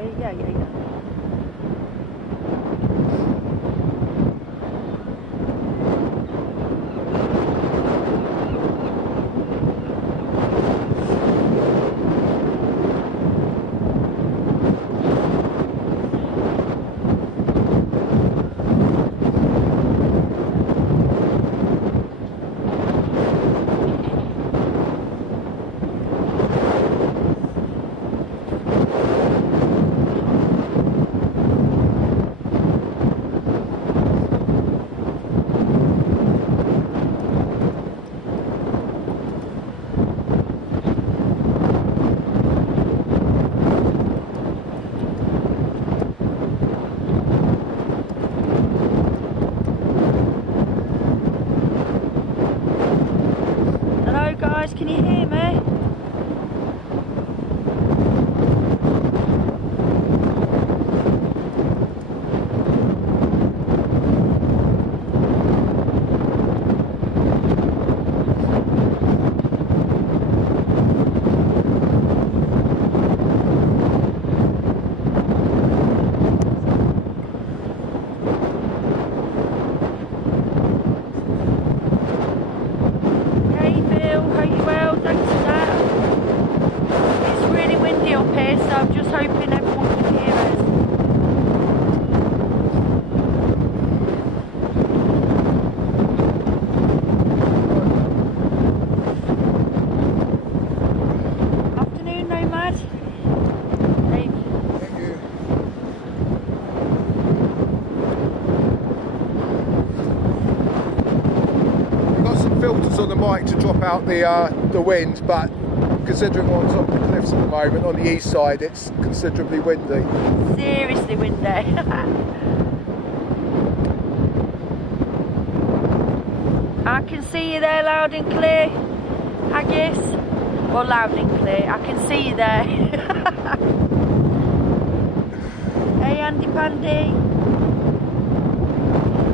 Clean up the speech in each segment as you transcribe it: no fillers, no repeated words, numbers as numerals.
yeah. Can you hear me? On the mic to drop out the wind, but considering we're on top of the cliffs at the moment on the east side, it's considerably windy. Seriously windy. I can see you there loud and clear, Haggis. Well, loud and clear, I can see you there. Hey Andy Pandy.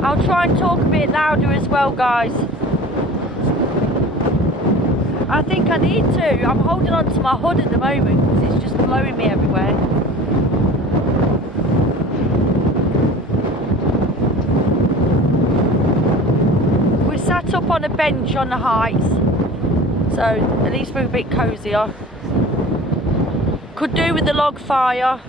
I'll try and talk a bit louder as well, guys. I think I need to. I'm holding on to my hood at the moment because it's just blowing me everywhere. We're sat up on a bench on the heights, so at least we're a bit cosier. Could do with the log fire.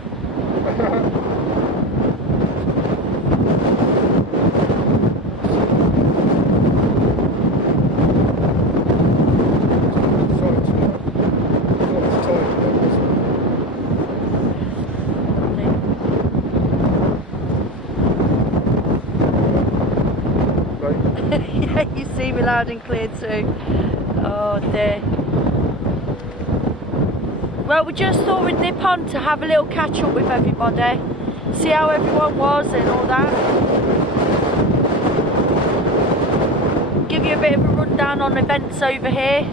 Yeah, you see me loud and clear too. Oh dear. Well, we just thought we'd nip on to have a little catch up with everybody, see how everyone was and all that. Give you a bit of a rundown on events over here.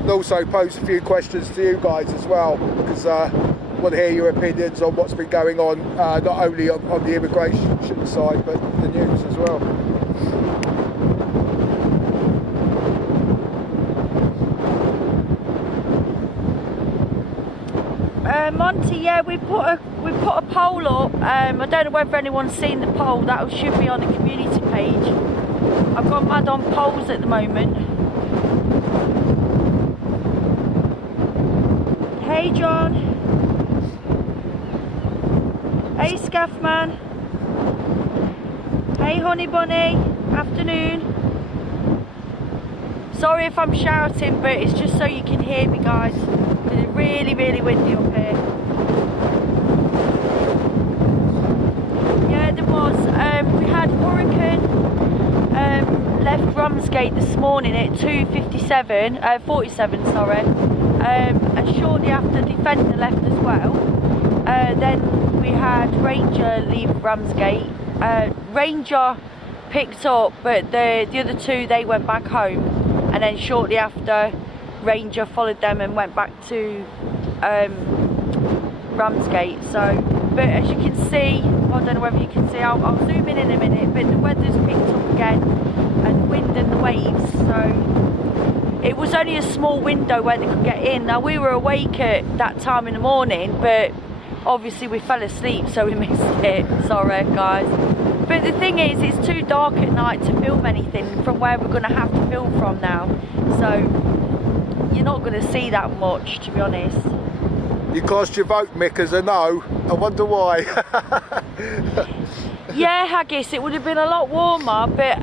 And also pose a few questions to you guys as well, because I want to hear your opinions on what's been going on, not only on the immigration side, but the news as well. Monty, yeah, we put a poll up. I don't know whether anyone's seen the poll. That should be on the community page. I've got mad on polls at the moment. Hey John. Hey Scaffman. Hey Honey Bunny. Afternoon. Sorry if I'm shouting, but it's just so you can hear me, guys. It's really, really windy up here. Yeah, there was. We had hurricane left Ramsgate this morning at 47, sorry. And shortly after Defender left as well. Then we had Ranger leave Ramsgate. Ranger picked up, but the other two, they went back home. And then shortly after, Ranger followed them and went back to Ramsgate. So, but as you can see, I don't know whether you can see, I'll zoom in a minute, but the weather's picked up again, and the wind and the waves, so it was only a small window where they could get in. Now we were awake at that time in the morning, but obviously we fell asleep, so we missed it. Sorry guys. But the thing is, it's too dark at night to film anything from where we're going to have to film from now. So you're not going to see that much, to be honest. You cast your vote, Mick, as a no. I wonder why. Yeah, Haggis, it would have been a lot warmer, but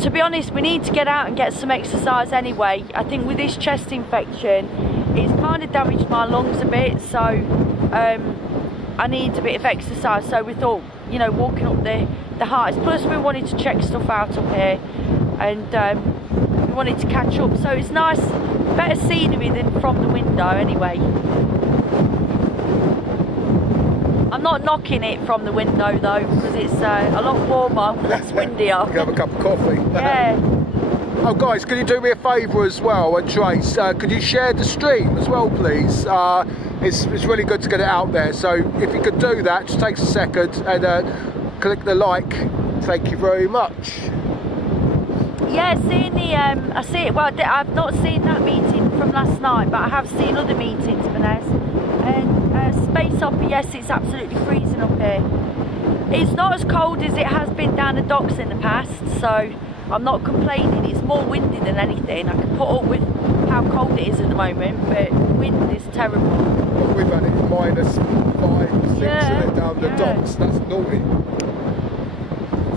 to be honest, we need to get out and get some exercise anyway. I think with this chest infection, it's kind of damaged my lungs a bit, so I need a bit of exercise. So we thought, you know, walking up the heights, plus we wanted to check stuff out up here, and we wanted to catch up. So it's nice, better scenery than from the window anyway. I'm not knocking it from the window though, because it's a lot warmer, less windier. You can have a cup of coffee. Yeah. Oh guys, can you do me a favour as well, and Trace, could you share the stream as well please? It's really good to get it out there, so if you could do that, just takes a second, and click the like. Thank you very much. Yeah, seeing the, I see it, well I've not seen that meeting from last night, but I have seen other meetings, Vanessa. And space up, yes, it's absolutely freezing up here. It's not as cold as it has been down the docks in the past, so I'm not complaining. It's more windy than anything. I can put up with how cold it is at the moment, but wind is terrible. Well, we've had it -5, 6 Yeah, down the yeah. docks. That's naughty.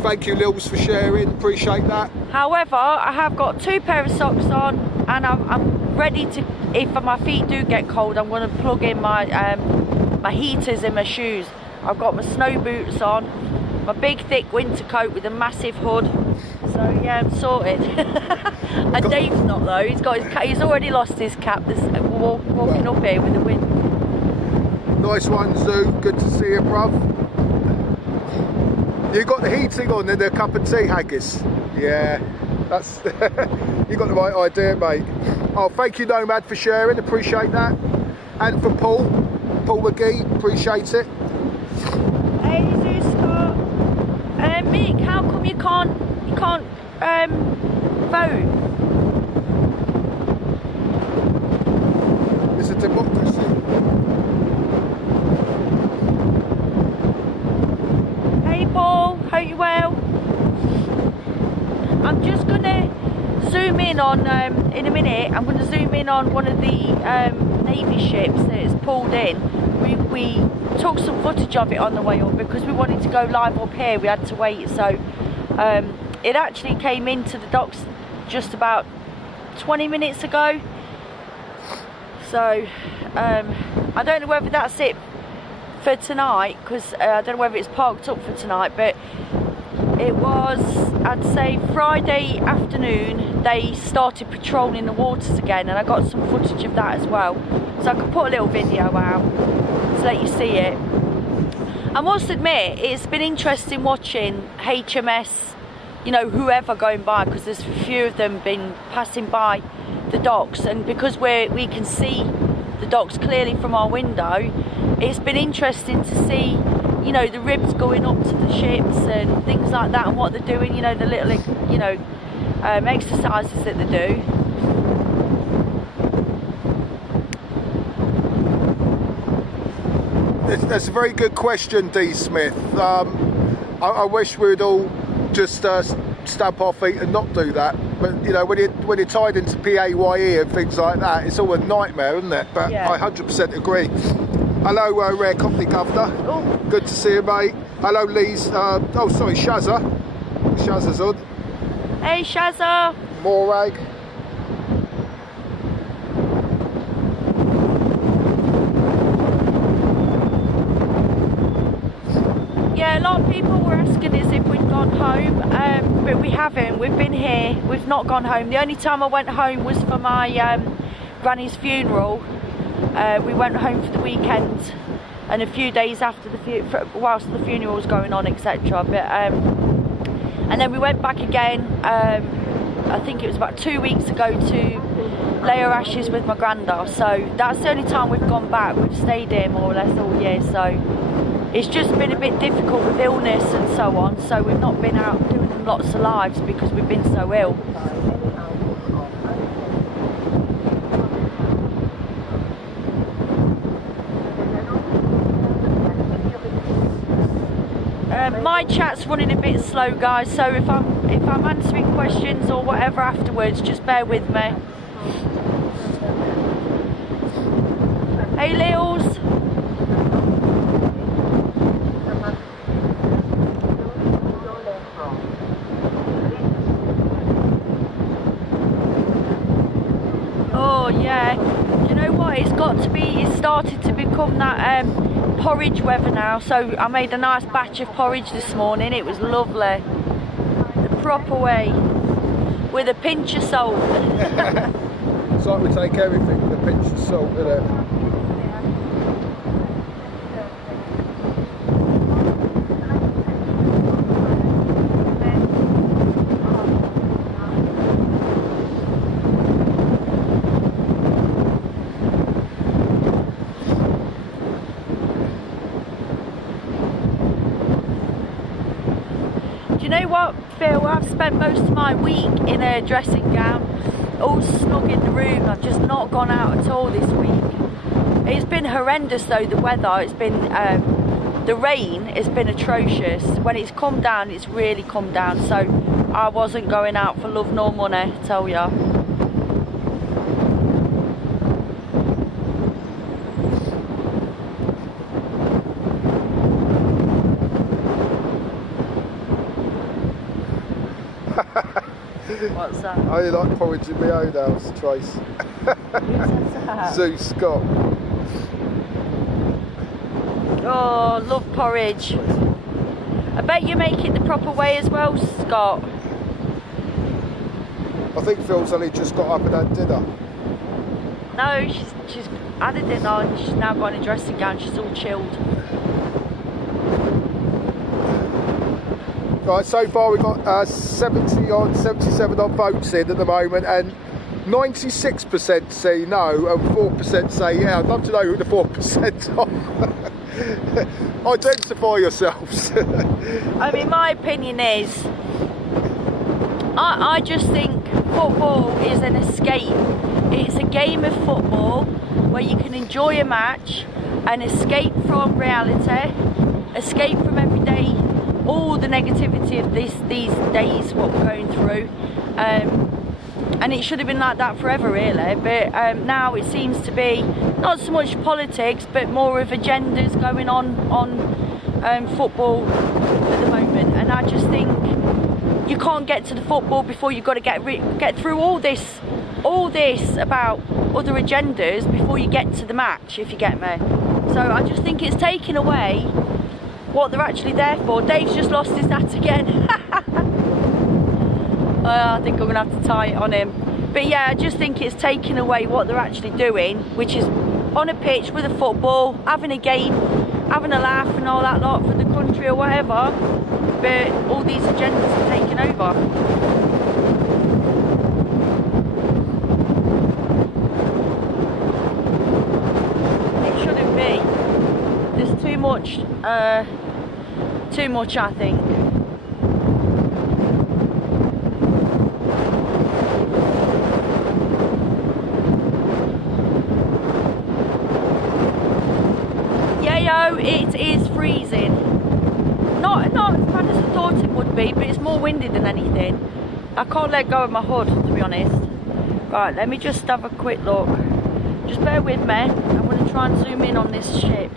Thank you, Lils, for sharing. Appreciate that. However, I have got 2 pair of socks on, and I'm ready to, if my feet do get cold, I'm going to plug in my my heaters in my shoes. I've got my snow boots on, my big thick winter coat with a massive hood. So yeah, I'm sorted. And Dave's not though. He's got his cap. He's already lost his cap. This walking up here with the wind. Nice one, Zoo. Good to see you, bruv. You got the heating on and a cup of tea, Haggis. Yeah, that's you got the right idea, mate. Oh, thank you, Nomad, for sharing. Appreciate that. And for Paul McGee, appreciate it. Hey, Zeus Scott. Mick, how come you can't vote? It's a democracy. Hey Paul, hope you're well. I'm just gonna zoom in on in a minute. I'm gonna zoom in on one of the Navy ships that is pulled in. We took some footage of it on the way up because we wanted to go live up here. We had to wait, so it actually came into the docks just about 20 minutes ago. So I don't know whether that's it for tonight, because I don't know whether it's parked up for tonight, but it was, I'd say Friday afternoon they started patrolling the waters again, and I got some footage of that as well, so I could put a little video out to let you see it. I must admit, it's been interesting watching HMS, you know, whoever going by, because there's a few of them been passing by the docks, and because we can see the docks clearly from our window, it's been interesting to see, you know, the ribs going up to the ships and things like that, and what they're doing, you know, the little, you know, exercises that they do. That's a very good question, D. Smith. I wish we'd all just stamp our feet and not do that. But you know, when you're tied into PAYE and things like that, it's all a nightmare, isn't it? But yeah. I 100% agree. Hello, Rare Company Governor. Oh. Good to see you, mate. Hello, Lee's. Oh, sorry, Shazza. Shazza's on. Hey, Shazza. Morag. Yeah, a lot of people were asking us if we'd gone home, but we haven't. We've been here. We've not gone home. The only time I went home was for my granny's funeral. We went home for the weekend and a few days after whilst the funeral was going on, etc. But and then we went back again. I think it was about 2 weeks ago to lay her ashes with my granddad. So that's the only time we've gone back. We've stayed here more or less all year. So it's just been a bit difficult with illness and so on. So we've not been out doing lots of lives because we've been so ill. My chat's running a bit slow, guys, so if I'm answering questions or whatever afterwards, just bear with me. Hey, Lils. Oh yeah, you know what? It's started to become that porridge weather now. So I made a nice batch of porridge this morning. It was lovely, the proper way, with a pinch of salt. It's like we take everything with a pinch of salt, isn't it? You know what, Phil? I've spent most of my week in a dressing gown, all snug in the room. I've just not gone out at all this week. It's been horrendous though, the weather. It's been, the rain has been atrocious. When it's come down, it's really come down. So I wasn't going out for love nor money, I tell ya. What's that? I like porridge in my own house, Trace. Who says that? Sue Scott. Oh, love porridge. I bet you make it the proper way as well, Scott. I think Phil's only just got up and had dinner. No, she's had a dinner and she's now got in a dressing gown. She's all chilled. Right, so far we've got 77 odd votes in at the moment, and 96% say no and 4% say yeah. I'd love to know who the 4% are. Identify yourselves. I mean, my opinion is, I just think football is an escape. It's a game of football where you can enjoy a match and escape from reality, escape from everyday, all the negativity of these days, what we're going through. And it should have been like that forever, really, but now it seems to be not so much politics but more of agendas going on football at the moment. And I just think you can't get to the football before you've got to get through all this about other agendas before you get to the match, if you get me. So I just think it's taken away what they're actually there for. Dave's just lost his hat again. I think I'm gonna have to tie it on him. But yeah, I just think it's taking away what they're actually doing, which is on a pitch with a football, having a game, having a laugh and all that lot for the country or whatever. But all these agendas are taking over. It shouldn't be. There's too much, I think. It is freezing. Not as bad as I thought it would be, but it's more windy than anything. I can't let go of my hood, to be honest. Right, let me just have a quick look. Just bear with me. I'm going to try and zoom in on this ship.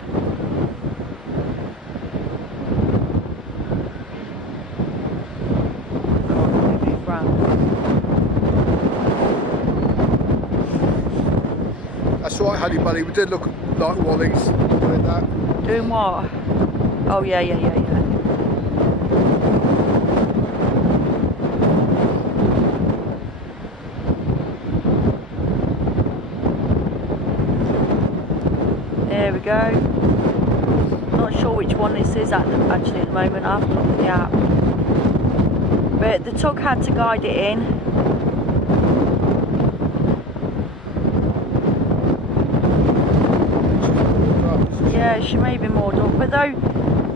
That's right, honey bunny, we did look like Wallies doing that. Doing what? Oh yeah. There we go. Not sure which one this is actually at the moment. I haven't looked at the app. But the tug had to guide it in. Yeah, she may be moored up, but though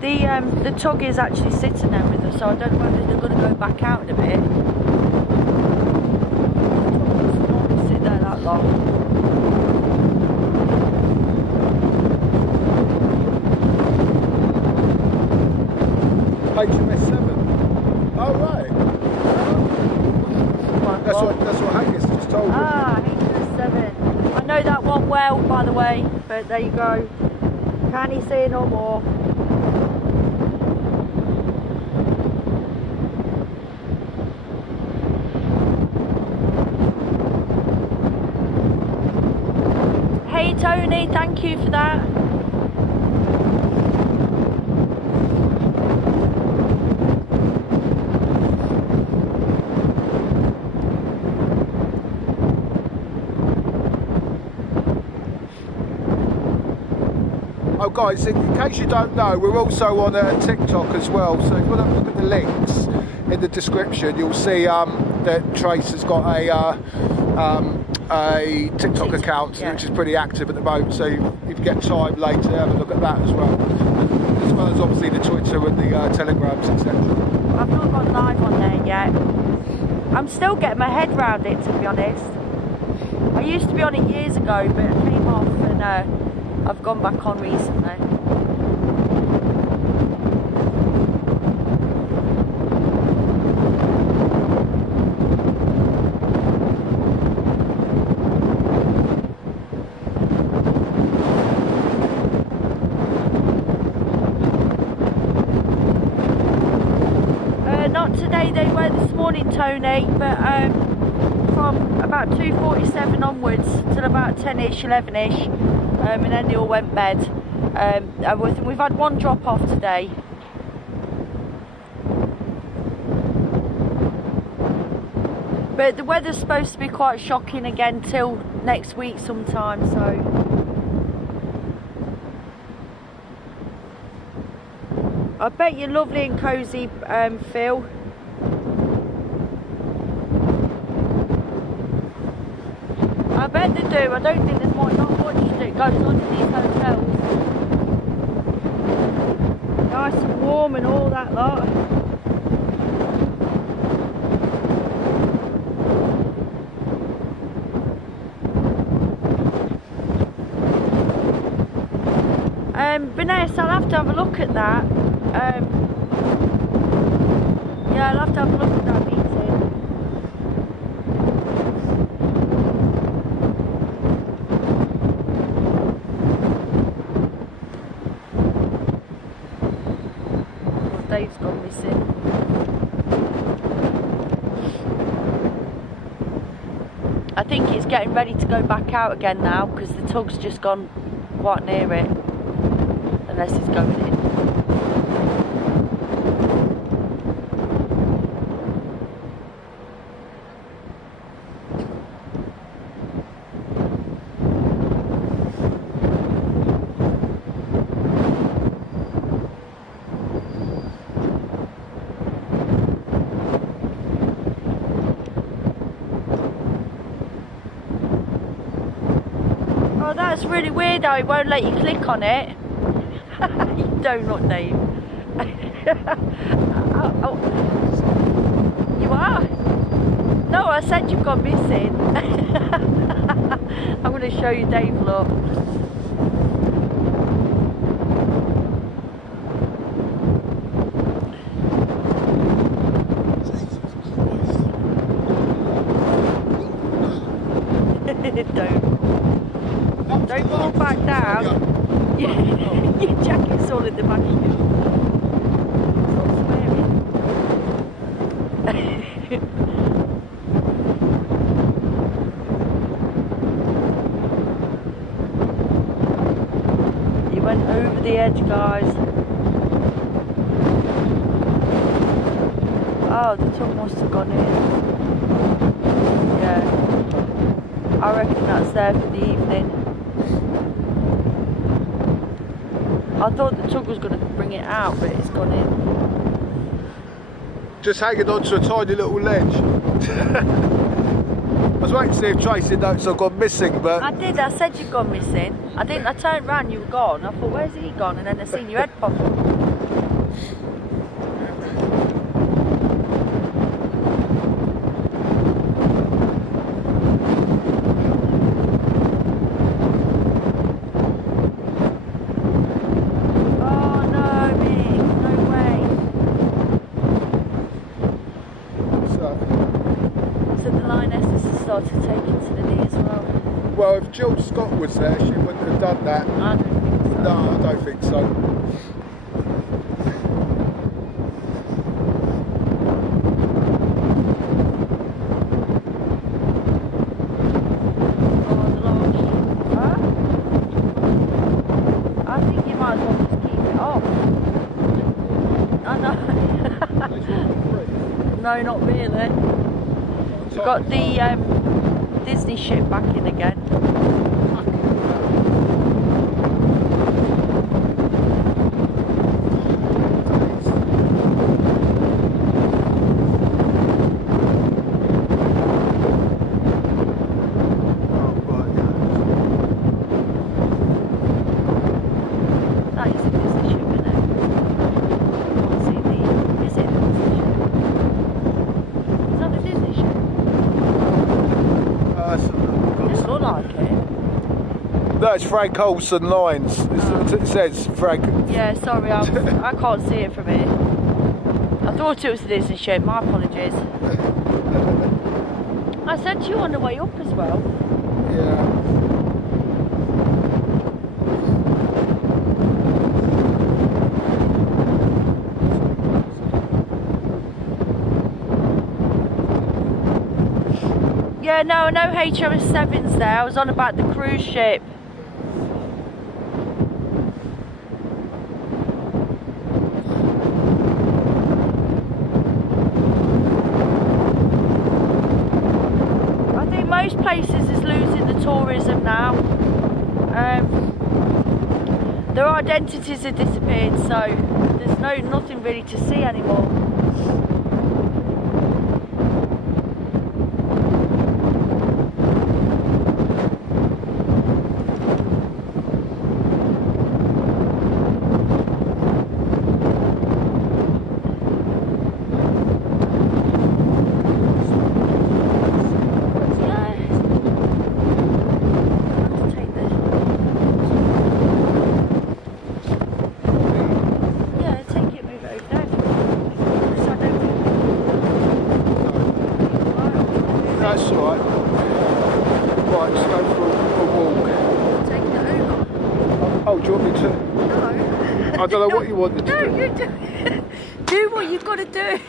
the tug is actually sitting there with us, so I don't know whether they're going to go back out in a bit. Not sit there that long. HMS7. Oh right. That's what Haggis just told me. Ah, HMS7. I know that one well, by the way, but there you go. Can he say no more? Hey Tony, thank you for that. Oh guys, in case you don't know, we're also on TikTok as well, so if you want to look at the links in the description, you'll see that Trace has got a TikTok account, which is pretty active at the moment, so if you get time later, have a look at that as well. As well as obviously the Twitter and the Telegrams, etc. I've not gone live on there yet. I'm still getting my head around it, to be honest. I used to be on it years ago, but it came off and I've gone back on recently. Not today, they were this morning, Tony, but from about 2:47 onwards till about 10ish, 11ish, and then they all went bed. We've had one drop off today. But the weather's supposed to be quite shocking again till next week sometime, so. I bet you're lovely and cosy, Phil. I bet they do. I don't think there's not much that goes on in these hotels. Nice and warm and all that lot. Vanessa, I'll have to have a look at that. Yeah, I'll have to have a look at that meeting. Dave's gone missing. I think it's getting ready to go back out again now because the tug's just gone quite near it. Unless it's going in. Oh, that's really weird though, it won't let you click on it. You donut, Dave. Oh. You are? No, I said you've gone missing. I'm going to show you Dave, look. Don't fall back down. Your jacket's all in the back of you. Stop swearing. You went over the edge, guys. Oh, the tug must have gone in. Yeah. I reckon that's there for the evening. I thought the tug was going to bring it out, but it's gone in. Just hanging on to a tiny little ledge. I was waiting to see if Tracy notes I've gone missing, but... I did, I said you'd gone missing. I turned round, you were gone. I thought, where's he gone? And then I seen your head pop up. Well, if Jill Scott was there, she wouldn't have done that. I don't think so. No, I don't think so. Oh, the launch. Huh? I think you might as well just keep it off. I know. No, not really. We've got the Disney ship back in again. That is a Disney ship, isn't it? See the, is it a Disney ship? Is that a Disney ship? Doesn't look like it. No, it's Frank Olsen Lines. It says Frank. Yeah, sorry, I can't see it from here. I thought it was a Disney ship, my apologies. I said to you on the way up as well. Yeah. Yeah, no, I know HMS7's there. I was on about the cruise ship. I think most places is losing the tourism now. Their identities have disappeared, so there's nothing really to see anymore. That's all right. Right, let's go for a walk. Take it over. Oh, do you want me to? No. I don't know what you wanted to do. No, you do. Do what you've got to do.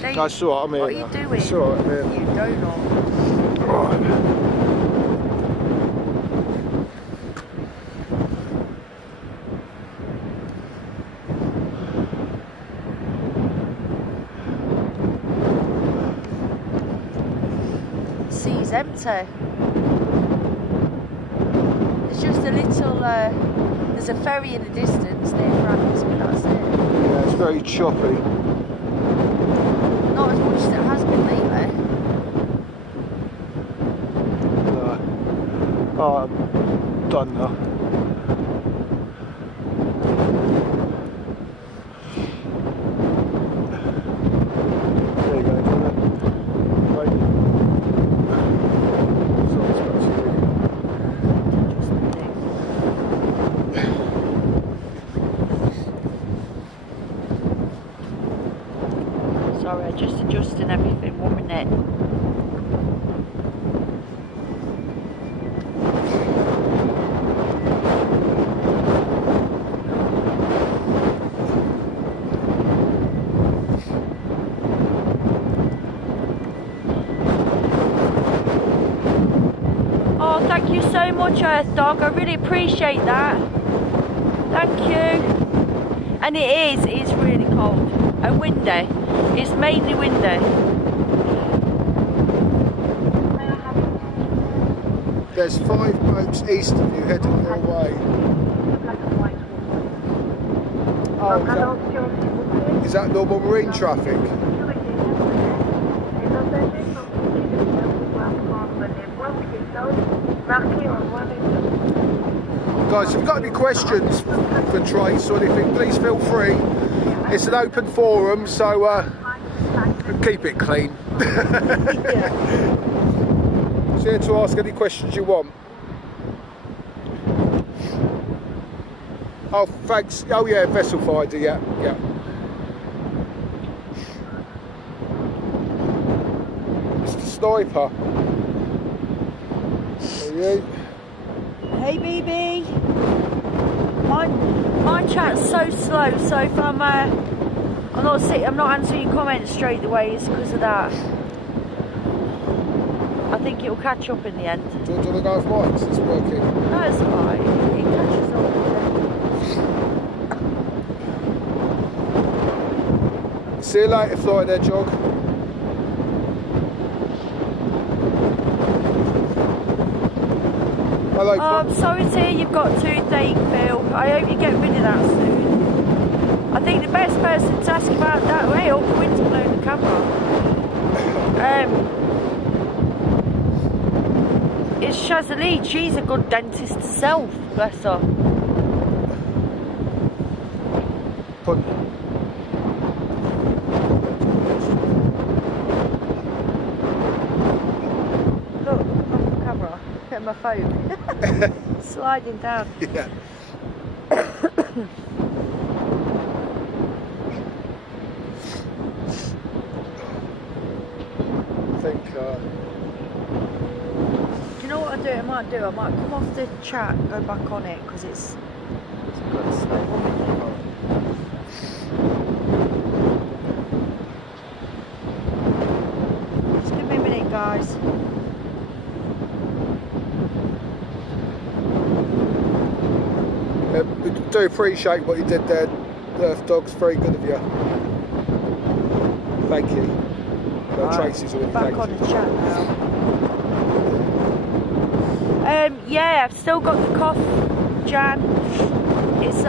That's all right, I'm here. What are you now. doing? It's all right, I'm here. You do not. Right. Sea's empty. There's just a little, there's a ferry in the distance near France, but that's it. Yeah, it's very choppy. Not as much as it has been lately. No. Oh, I'm done now. There you go, isn't it? Right. Sorry, I'm just adjusting everything 1 minute. Oh, thank you so much, Earth Dog. I really appreciate that. Thank you. And it's really cold and windy. It's mainly windy. There's 5 boats east of you heading your way. Oh, is that normal marine traffic? Guys, if you've got any questions for Trace or anything, please feel free. It's an open forum, so keep it clean. It's here to ask any questions you want. Oh, thanks. Oh yeah, vessel finder, yeah. It's the sniper. You. Hey, BB. My chat's so slow, so if I'm not answering your comments straight away, it's because of that. I think it'll catch up in the end. Do you want to go with mine? It's working. No, it's alright. It catches up. See you later, flight there, Jog. Hello, I'm sorry to hear you've got toothache, Phil. I hope you get rid of that soon. I think the best person to ask about that, hey, all the wind's blowing the camera. It's Shazali. She's a good dentist herself, bless her. Put. Look off the camera. Look at my phone. Sliding down. Yeah. I think. Do you know what I might do? I might come off the chat and go back on it because it's good slow. 1 minute. Just give me a minute, guys. We do appreciate what you did there, Earth Dogs. Very good of you. Thank you. No, Right, Tracy's already back thanked on you. the chat now. Yeah, I've still got the cough, Jan. It's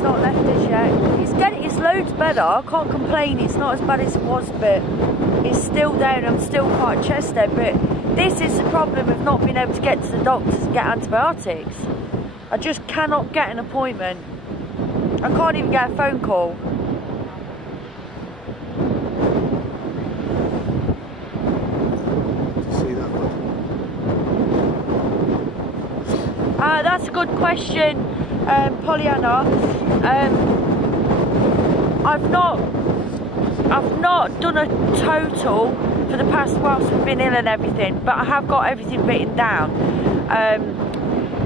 not left us yet. It's loads better. I can't complain. It's not as bad as it was, but it's still down. I'm still quite chested. But this is the problem of not being able to get to the doctors and get antibiotics. I just cannot get an appointment. I can't even get a phone call. See that one? That's a good question, Pollyanna. I've not done a total for the past whilst we've been ill and everything, but I have got everything written down.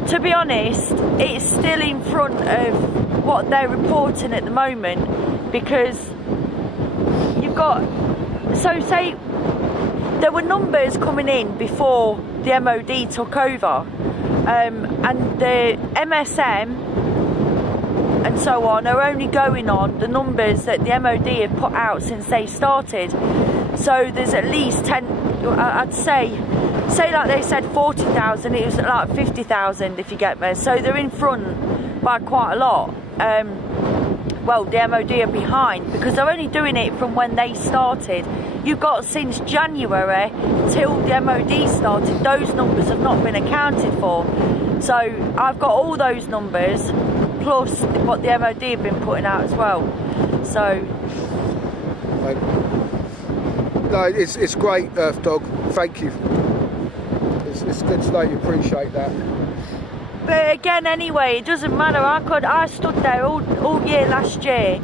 To be honest, it's still in front of what they're reporting at the moment, because you've got, so say there were numbers coming in before the MOD took over, and the MSM and so on are only going on the numbers that the MOD have put out since they started. So there's at least 10, I'd say like they said 40,000, it was like 50,000 if you get me. So they're in front by quite a lot. Well, the MOD are behind because they're only doing it from when they started. You've got since January till the MOD started, those numbers have not been accounted for. So I've got all those numbers plus what the MOD have been putting out as well. So no, it's great, Earth Dog. Thank you. It's good to know you appreciate that. but again, anyway, it doesn't matter. I stood there all year last year.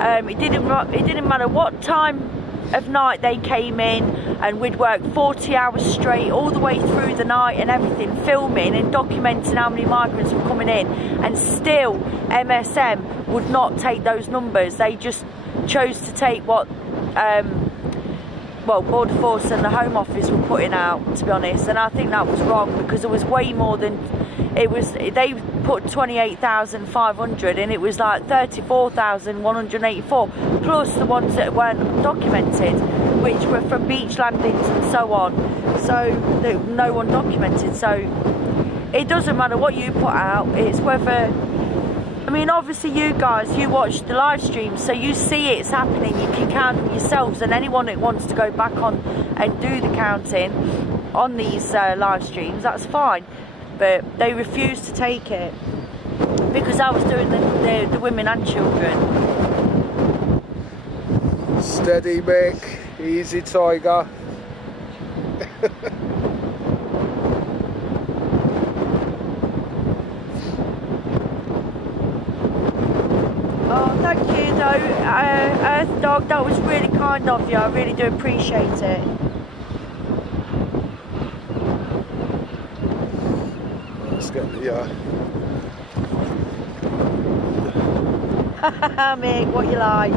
It didn't matter what time of night they came in, and we'd work 40 hours straight all the way through the night and everything, filming and documenting how many migrants were coming in, and still MSM would not take those numbers. They just chose to take what well, Border Force and the Home Office were putting out, to be honest, and I think that was wrong because there was way more than it was. They put 28,500 and it was like 34,184 plus the ones that weren't documented, which were from beach landings and so on, so that no one documented. So it doesn't matter what you put out, it's whether, I mean, obviously you guys, you watch the live streams, so you see it's happening, you can count them yourselves, and anyone that wants to go back on and do the counting on these live streams, that's fine. But they refused to take it because I was doing the women and children. Steady, Mick. Easy, Tiger. Oh, thank you though, Earth Dog, that was really kind of you, I really do appreciate it. Let's get the Mick, what you like?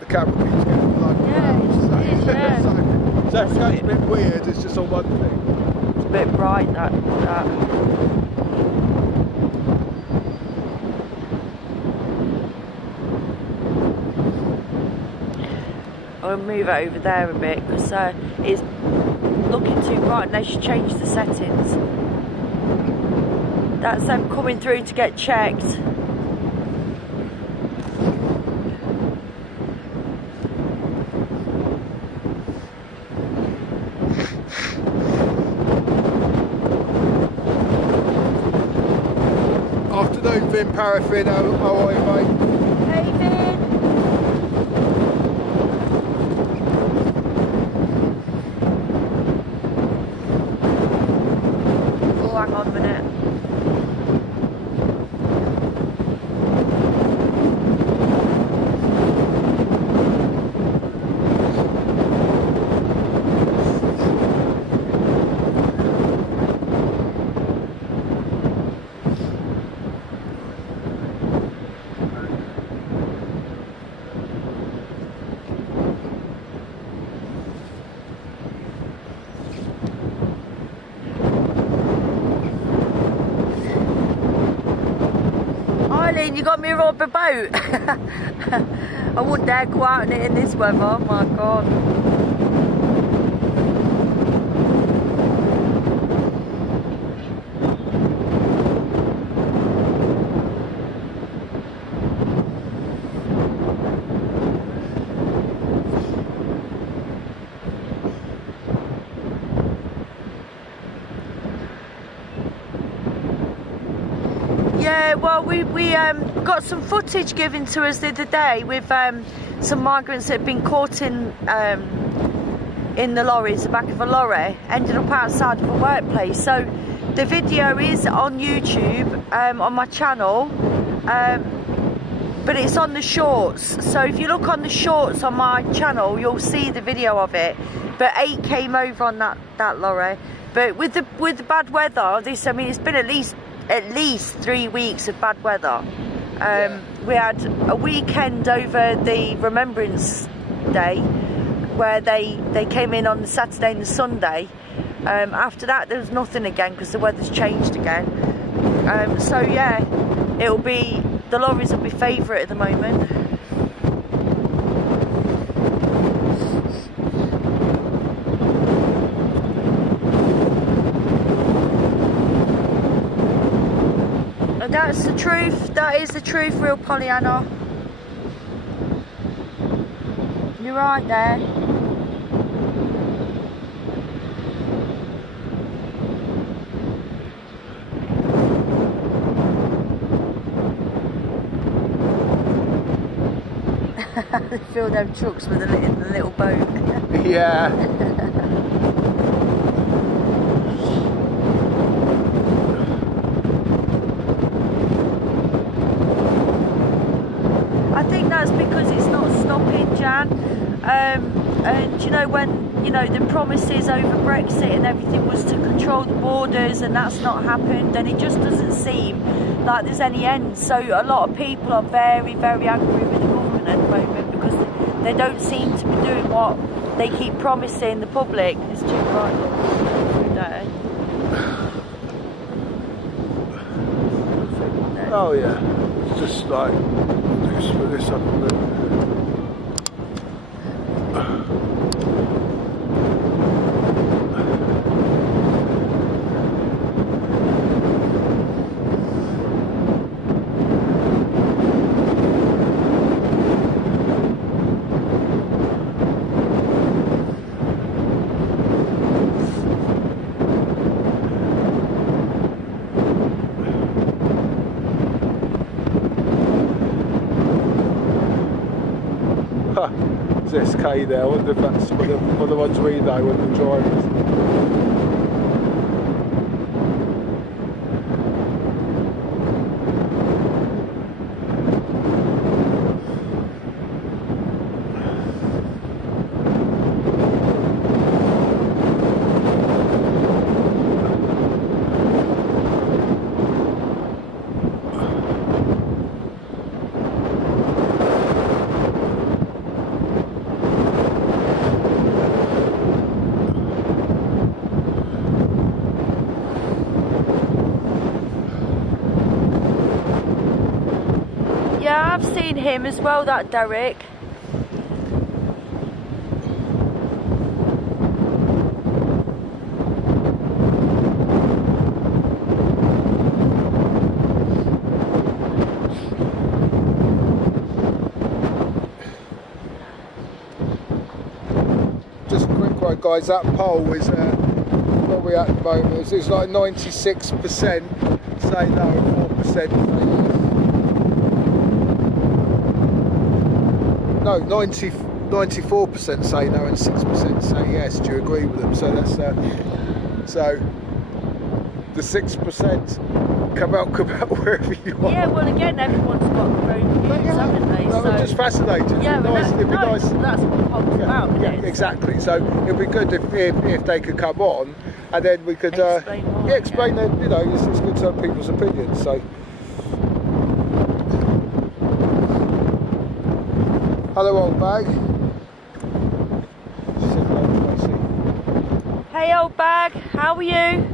The camera keeps getting blown around. So it's a bit weird, it's just on one thing. It's a bit bright, that. I'll move it over there a bit because it's looking too bright and they should change the settings. That's them coming through to get checked. Afternoon, Vin Paraffin, how are you, mate? Hey, Vin. Oh, hang on a minute. You got me a rubber boat. I wouldn't dare go out in it in this weather. Oh my god. Yeah, well, we got some footage given to us the other day with some migrants that had been caught in the lorries, the back of a lorry, ended up outside of a workplace. So the video is on YouTube on my channel, but it's on the shorts. So if you look on the shorts on my channel, you'll see the video of it. But 8 came over on that lorry. But with the bad weather, I mean, it's been at least 3 weeks of bad weather. We had a weekend over the Remembrance Day where they came in on the Saturday and the Sunday. After that there was nothing again because the weather's changed again. So yeah, the lorries will be favourite at the moment. That's the truth. That is the truth, real Pollyanna. You're right there. They fill them trucks with the little boat. Yeah. I think that's because it's not stopping, Jan. And you know, when the promises over Brexit and everything was to control the borders, and that's not happened, and it just doesn't seem like there's any end. So a lot of people are very, very angry with the government at the moment because they don't seem to be doing what they keep promising the public. It's too bright. Oh yeah, it's just like just put this up a bit. It's SK there. I wonder if that's one of the ones we know when the drivers. Yeah, I've seen him as well, that Derek. Just a quick one, guys. That poll is where we're at the moment. It's like 96% say no and 4% say yes. No, 94% say no and 6% say yes. Do you agree with them? So that's so the 6% come out wherever you want. Yeah, well, again, everyone's got their own views, haven't they? No, So, just fascinating. yeah, It'd be nice. that's what polls about. Yeah, isn't it? exactly. So it'd be good if they could come on, and then we could Explain more, explain that, you know, it's good to have people's opinions. So hello, old bag. Hey, old bag, how are you?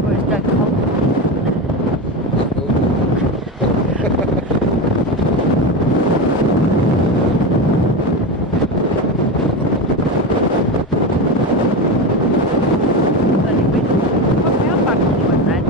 Oh, it's dead cold. Bloody wind. Oh, we are back anyway then.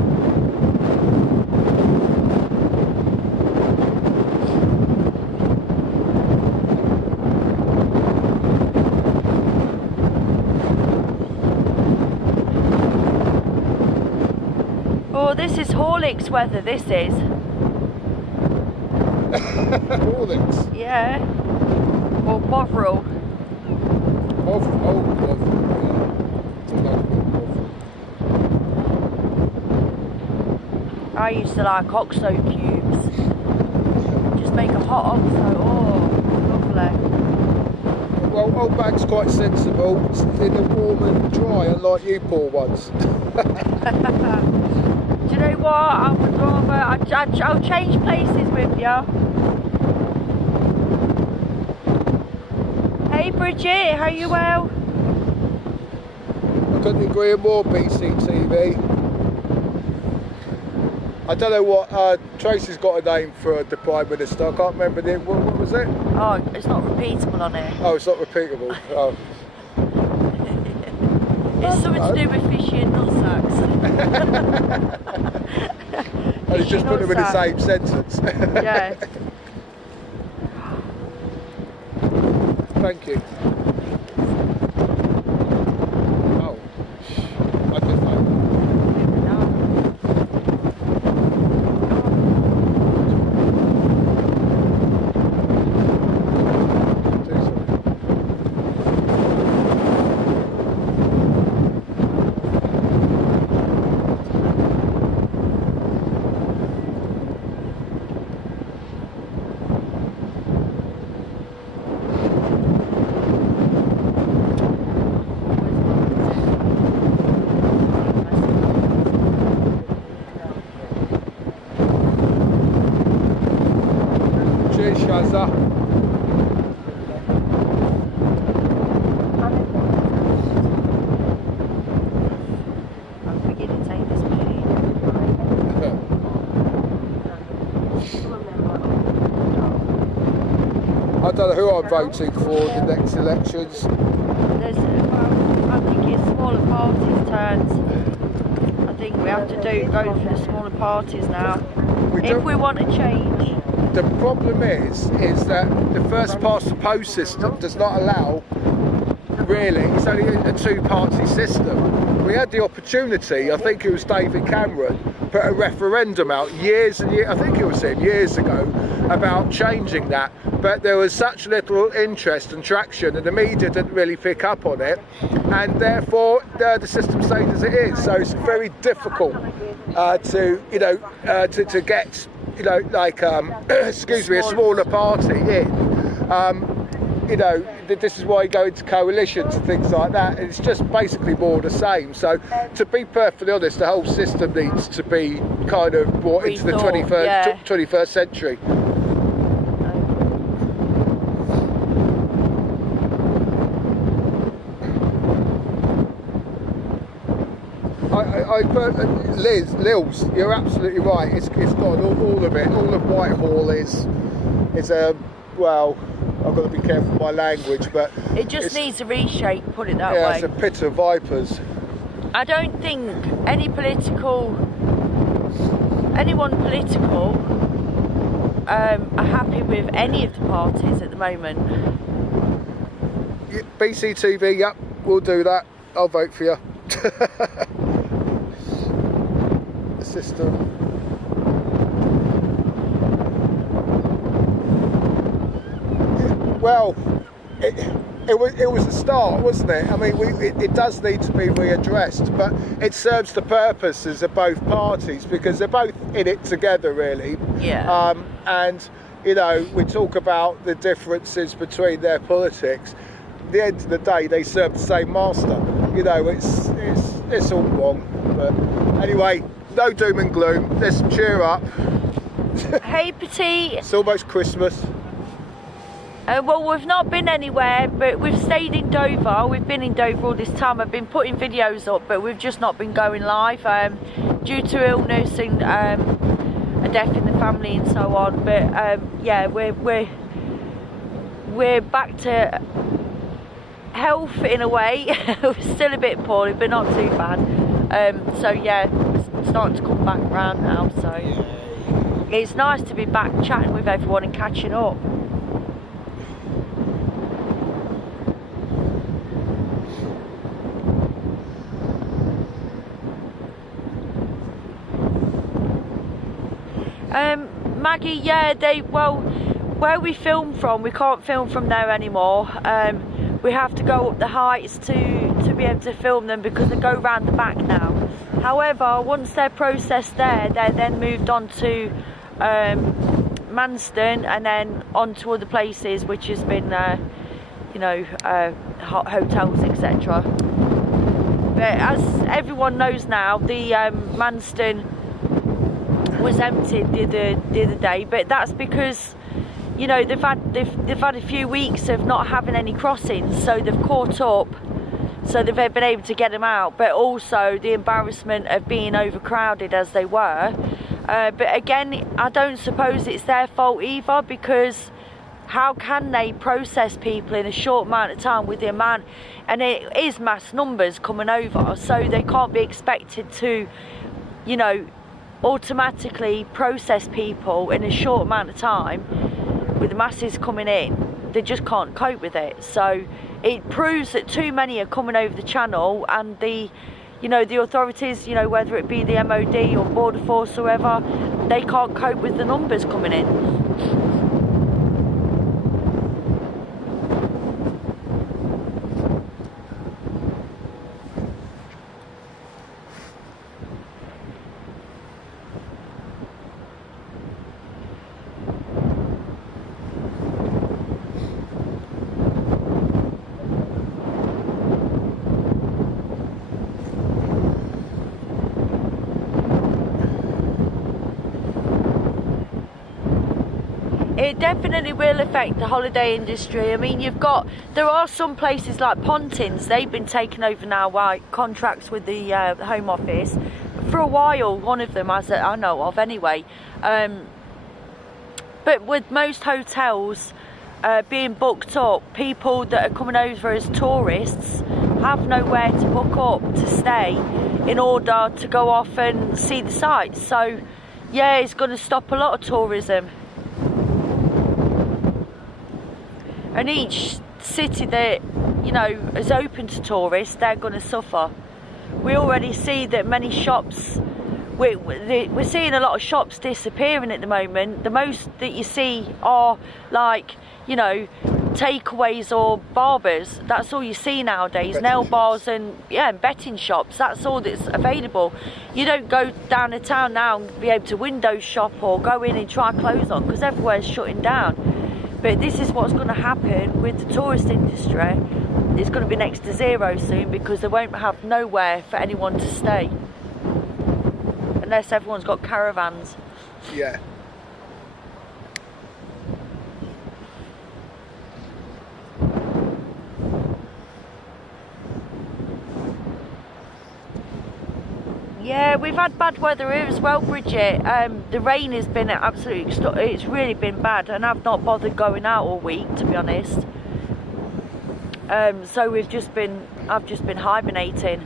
Oh, this is Horlicks weather, this is. Horlicks. Yeah. Or Bovril. I used to like OXO cubes. Just make a hot OXO. Oh, lovely. Well, old bag's quite sensible. It's in the warm and dry, unlike you poor ones. Do you know what? I would rather. I'll change places with you. Hey Bridget, how you well? I couldn't agree more, BCTV. I don't know what, Tracy's got a name for the Prime Minister, I can't remember the, what was it? Oh, it's not repeatable on here. Oh, it's not repeatable. Oh. It's something to do with fishy and nutsacks. And you just put them in the same sentence. Yeah. Thank you. Oh, I didn't know. Cheers, Shazza. I'm beginning to take this machine. I don't know who I'm voting for in the next elections. I think it's smaller parties' turns. I think we have to go for the smaller parties now. If we want to change. The problem is that the first past the post system does not allow, really, it's only a two-party system, we had the opportunity, I think it was David Cameron, put a referendum out years and years, I think it was him, years ago, about changing that. But there was such little interest and traction, and the media didn't really pick up on it, and therefore the system stayed as it is. So it's very difficult to get, you know, like excuse me, a smaller party in. You know, this is why you go into coalitions and things like that. It's just basically more the same. So, to be perfectly honest, the whole system needs to be kind of brought into the 21st century. Lils, you're absolutely right. It's got all of it. All of Whitehall is a, well, I've got to be careful with my language, but it just needs a reshape, put it that way. Yeah, it's a pit of vipers. I don't think anyone political are happy with any of the parties at the moment. BCTV, yep, we'll do that. I'll vote for you. The system. Well, it was a start, wasn't it? I mean, it does need to be readdressed, but it serves the purposes of both parties because they're both in it together, really. Yeah. And you know, we talk about the differences between their politics. At the end of the day, they serve the same master. You know, it's all wrong. But anyway, no doom and gloom. Let's cheer up. Hey, Petite. It's almost Christmas. Well, we've not been anywhere, but we've stayed in Dover. We've been in Dover all this time. I've been putting videos up, but we've just not been going live due to illness and a death in the family and so on. But yeah, we're back to health in a way. We're still a bit poorly, but not too bad. So yeah, it's starting to come back around now. So it's nice to be back chatting with everyone and catching up. Maggie, yeah, where we film from, we can't film from there anymore. We have to go up the heights to be able to film them because they go round the back now. However, once they're processed there, they're then moved on to Manston and then on to other places, which has been, you know, hotels, etc. But as everyone knows now, the Manston was emptied the other day, but that's because, you know, they've had a few weeks of not having any crossings, so they've caught up, so they've been able to get them out, but also the embarrassment of being overcrowded as they were. But again, I don't suppose it's their fault either, because how can they process people in a short amount of time with the amount, and it is mass numbers coming over, so they can't be expected to, you know, automatically process people in a short amount of time with the masses coming in. They just can't cope with it. So it proves that too many are coming over the channel, and the, you know, the authorities, you know, whether it be the MOD or Border Force or whoever, they can't cope with the numbers coming in. It definitely will affect the holiday industry. I mean, there are some places like Pontins, they've been taken over now by contracts with the Home Office. For a while, one of them, as I know of anyway. But with most hotels being booked up, people that are coming over as tourists have nowhere to book up to stay in order to go off and see the sights. So yeah, it's going to stop a lot of tourism. And each city that, you know, is open to tourists, they're going to suffer. we already see that many shops, we're seeing a lot of shops disappearing at the moment. The most that you see are like, you know, takeaways or barbers. That's all you see nowadays. Betting Nail shops. bars and betting shops. That's all that's available. You don't go down to town now and be able to window shop or go in and try clothes on, because everywhere's shutting down. But this is what's going to happen with the tourist industry. It's going to be next to zero soon, because they won't have nowhere for anyone to stay unless everyone's got caravans. Yeah. Yeah, we've had bad weather here as well, Bridget. The rain has been absolutely, it's really been bad, and I've not bothered going out all week, to be honest. So I've just been hibernating.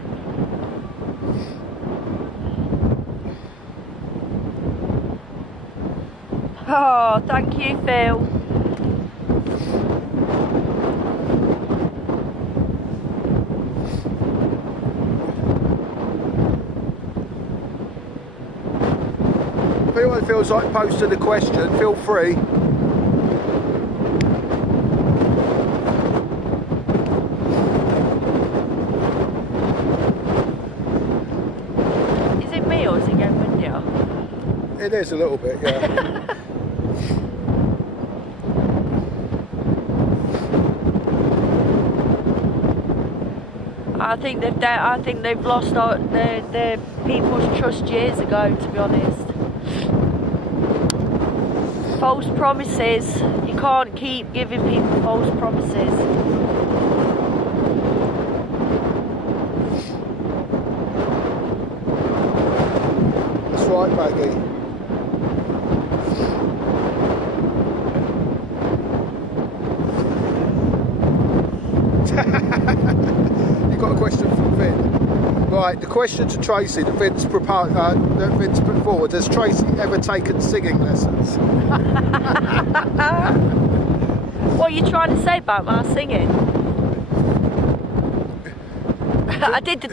Oh, thank you, Phil. If anyone feels like posting a question, feel free. Is it me or is it getting windier? It is a little bit, yeah. I think they've lost their people's trust years ago, to be honest. False promises. You can't keep giving people false promises. That's right, Maggie. You've got a question from Vin. Right, the question to Tracy that Vin's put forward: has Tracy ever taken singing lessons? What are you trying to say about my singing? I did the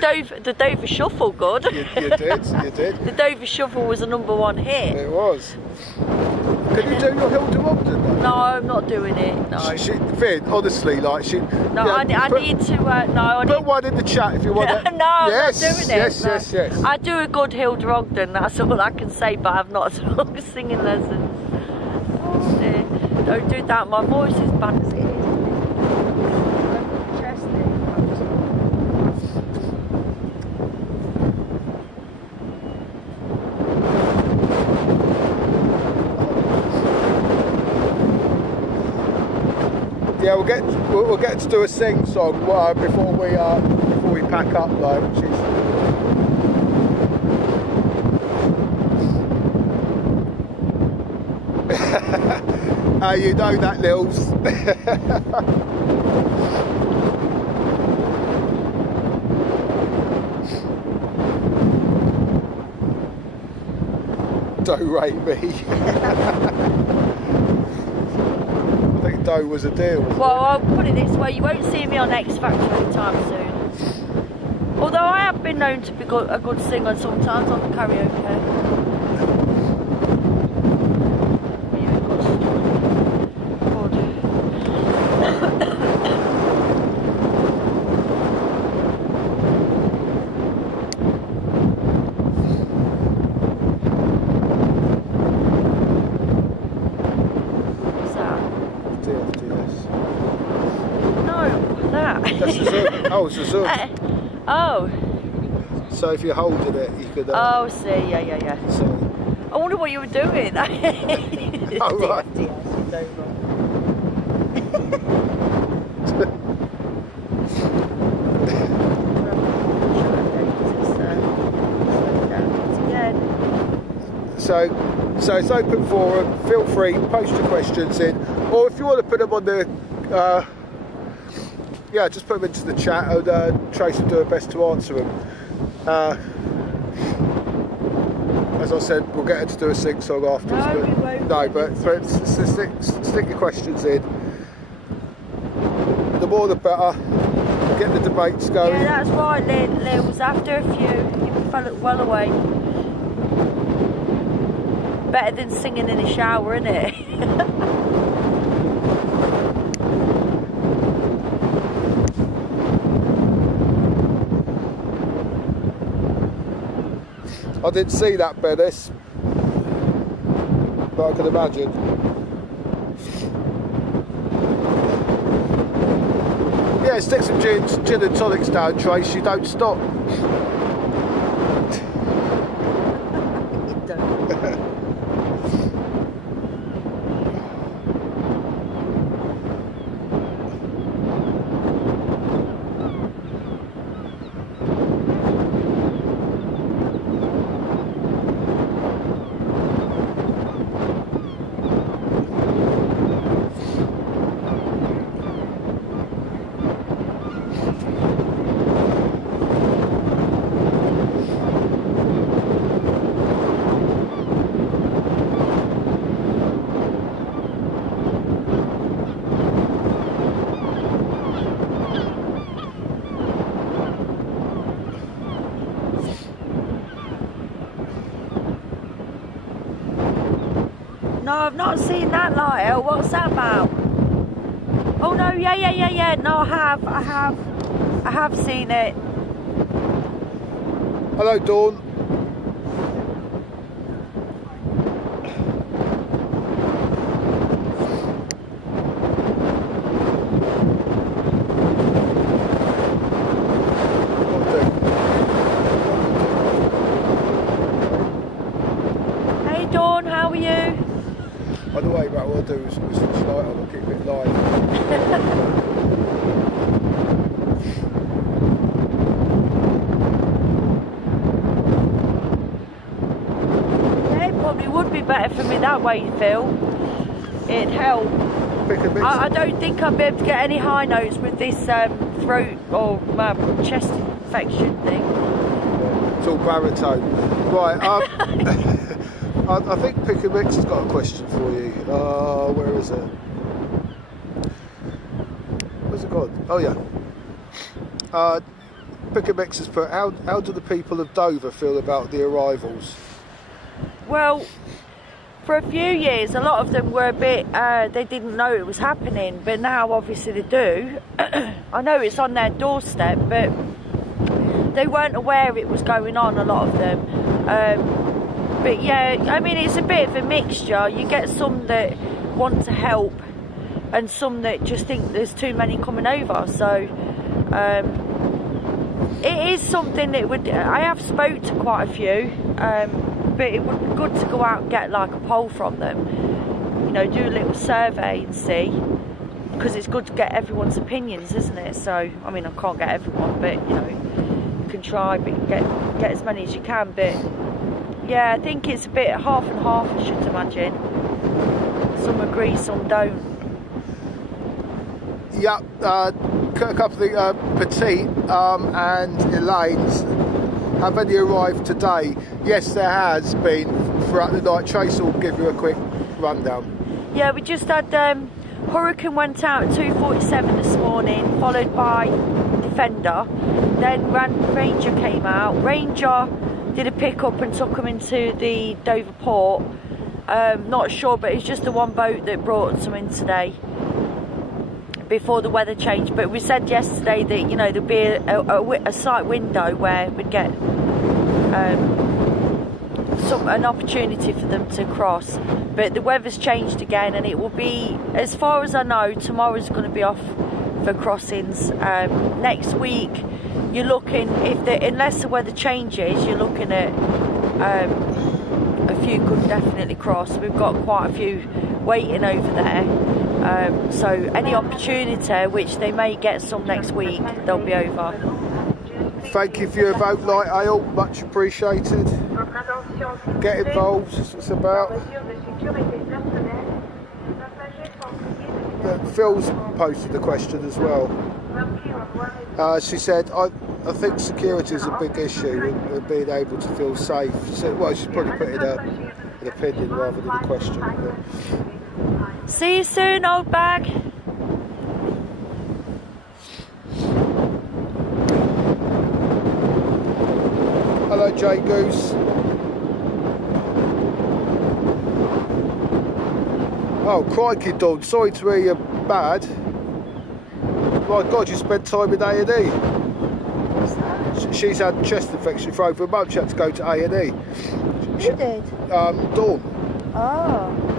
Dover Shuffle good. You did. The Dover Shuffle was a #1 hit. It was. Can you do your Hilda Ogden though? No, I'm not doing it. No. Vin, honestly, like she. No, I need to. Put one in the chat if you want to. No, yes, I'm not doing it. Yes. I do a good Hilda Ogden, that's all I can say, but I've not done singing lessons. Oh dear. Don't do that, my voice is bad as it is. Yeah, we'll get to do a sing song before we pack up though. You know that, Lils. Don't rate me. I think Doe was a deal. Well, I'll put it this way, you won't see me on X Factor anytime soon. Although I have been known to be a good singer sometimes on the karaoke. Oh, it's a zoom. Oh. So if you're holding it, you could. Oh, see, yeah. So. I wonder what you were doing. Oh, right. So it's open forum. Feel free, post your questions in, or if you want to put them on the. Yeah, just put them into the chat and Trace will do her best to answer them. As I said, we'll get her to do a sing song afterwards. No, we won't. No, but stick your questions in. The more the better. get the debates going. Yeah, that's right, Lils. After a few, you well away. Better than singing in a shower, isn't it? I didn't see that, Bennis, but I can imagine. Yeah, stick some gin and tonics down, Trace, you don't stop. No, I've not seen that, Lyle. What's that about? Oh no, yeah. No, I have seen it. Hello, Dawn. Hey Dawn, how are you? By the way, what I'll do is switch light on and keep it live. Yeah, it probably would be better for me that way, Phil. It'd help. I don't think I'll be able to get any high notes with this throat or chest infection thing. Yeah, it's all baritone. Right, I think Pick and Mix has got a question for you. Where is it? Where's it gone? Oh yeah. Pick and Mix has put, how do the people of Dover feel about the arrivals? Well, for a few years, a lot of them were a bit, they didn't know it was happening, but now obviously they do. I know it's on their doorstep, but they weren't aware it was going on, a lot of them. But yeah, I mean, it's a bit of a mixture. You get some that want to help and some that just think there's too many coming over. So it is something that I have spoke to quite a few, but it would be good to go out and get like a poll from them. You know, do a little survey and see, because it's good to get everyone's opinions, isn't it? So, I mean, I can't get everyone, but you know, you can try, but get as many as you can. But yeah, I think it's a bit half and half, I should imagine. Some agree, some don't. Yeah, a couple of Petite and Elaine's, have any arrived today? Yes, there has been throughout the night. Trace will give you a quick rundown. Yeah, we just had Hurricane went out at 2:47 this morning, followed by Defender. Then Ranger came out. Ranger did a pick-up and took them into the Dover port. Not sure, but it's just the one boat that brought some in today before the weather changed. But we said yesterday that, you know, there'd be a slight window where we'd get an opportunity for them to cross. But the weather's changed again, and it will be, as far as I know, tomorrow's going to be off for crossings. Next week, you're looking, unless the weather changes, you're looking at a few could definitely cross. We've got quite a few waiting over there. So any opportunity, which they may get some next week, they'll be over. Thank you for your vote, Light Ale, much appreciated. Get involved, that's what it's about. Phil's posted the question as well. She said, I think security is a big issue and being able to feel safe. So, well, she's probably put in an opinion rather than a question. But. See you soon, old bag. Alright, Jay Goose. Oh, crikey, Dawn. Sorry to hear you're bad. My God, you spent time in A&E. What's that? She's had chest infection for over a month. She had to go to A&E. Who did? Dawn. Oh.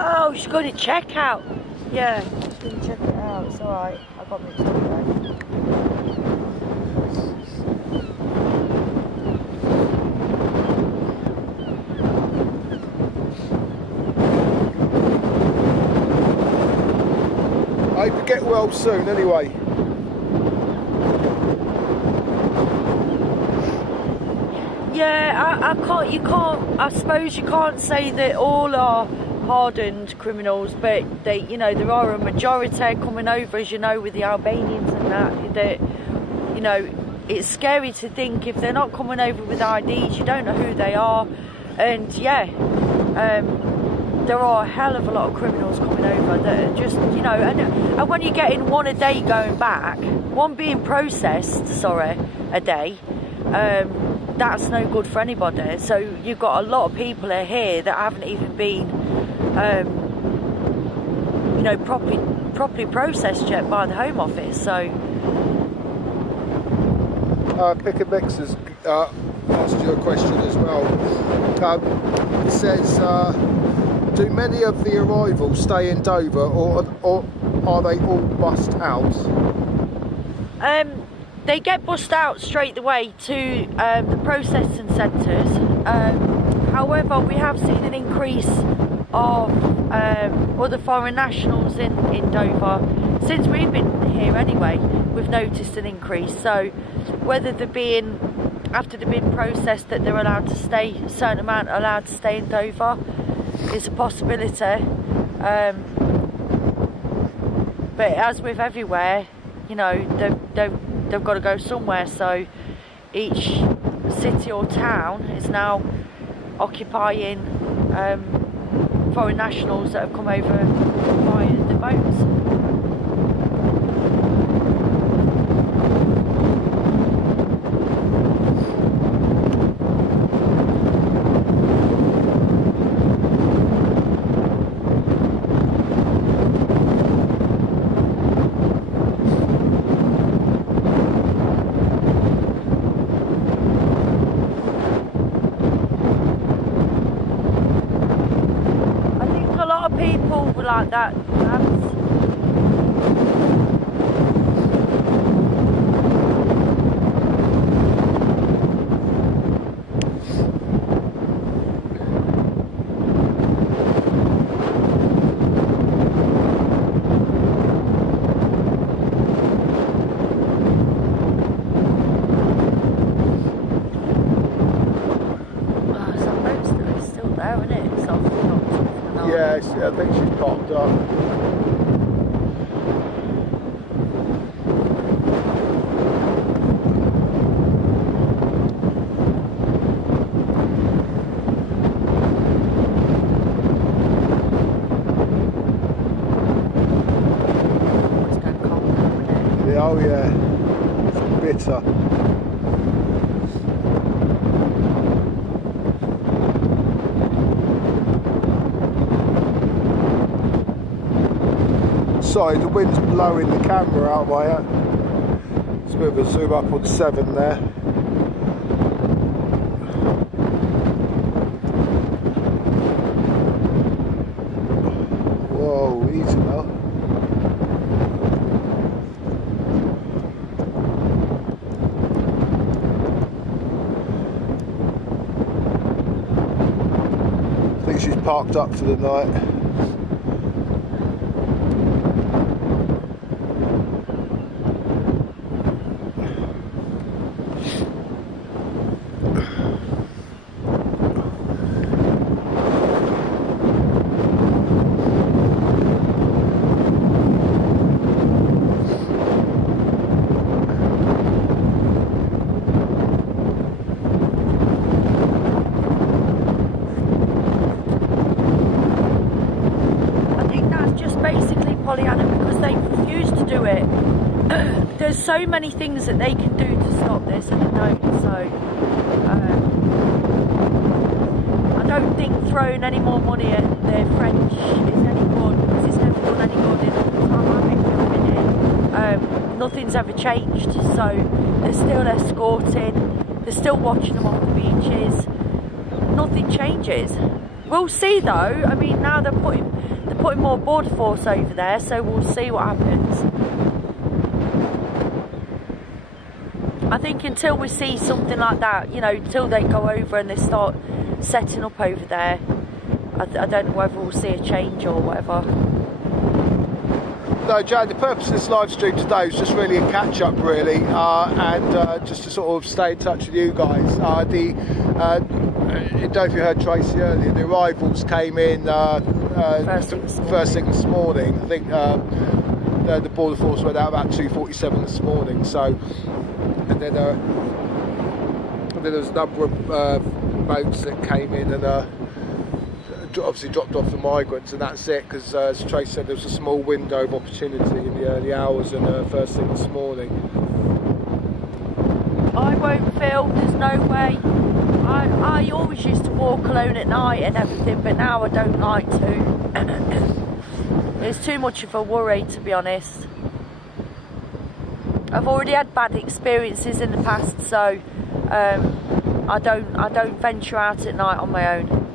Oh, she's got to check out. Yeah, she's going to check it out. It's alright. I got mixed up there. I hope you get well soon, anyway. Yeah, I suppose you can't say that all are hardened criminals, but they, you know, there are a majority coming over, as you know, with the Albanians and that, you know, it's scary to think if they're not coming over with IDs, you don't know who they are, and yeah, there are a hell of a lot of criminals coming over that are just, you know, and when you're getting one a day going back, one being processed, a day, that's no good for anybody. So you've got a lot of people here that haven't even been, you know, properly processed yet by the Home Office. So Pick and Mix has asked you a question as well. It says, do many of the arrivals stay in Dover, or are they all bussed out? They get bussed out straight away to the processing centres. However, we have seen an increase of other foreign nationals in Dover. Since we've been here anyway, we've noticed an increase. So whether after they've been processed, that they're allowed to stay, a certain amount are allowed to stay in Dover, is a possibility. But as with everywhere, you know, they've got to go somewhere, so each city or town is now occupying foreign nationals that have come over via the boats. People were like that. Still there, isn't it? So Yes, I think she's popped up. it's going cold now, isn't it? Yeah, oh yeah, it's bitter. Sorry, the wind's blowing the camera out my head. Let's move a zoom up on 7 there. Whoa, easy now. I think she's parked up for the night. so many things that they can do to stop this, and they don't. So I don't think throwing any more money at the French is any good, because it's never done any good in all the time I've been filming it. Nothing's ever changed, so they're still escorting, they're still watching them on the beaches. Nothing changes. We'll see though. I mean, now they're putting more border force over there, so we'll see what happens. I think until we see something like that, you know, until they go over and they start setting up over there, I don't know whether we'll see a change or whatever. No, Jan, the purpose of this live stream today was just really a catch-up, really, and just to sort of stay in touch with you guys. I don't know if you heard Tracy earlier, the arrivals came in first thing this morning. I think the border force went out about 2:47 this morning. So, and then there was a number of boats that came in and obviously dropped off the migrants, and that's it, because as Trace said, there was a small window of opportunity in the early hours and first thing this morning. I won't film, there's no way. I always used to walk alone at night and everything, but now I don't like to. It's too much of a worry, to be honest. I've already had bad experiences in the past, so I don't venture out at night on my own.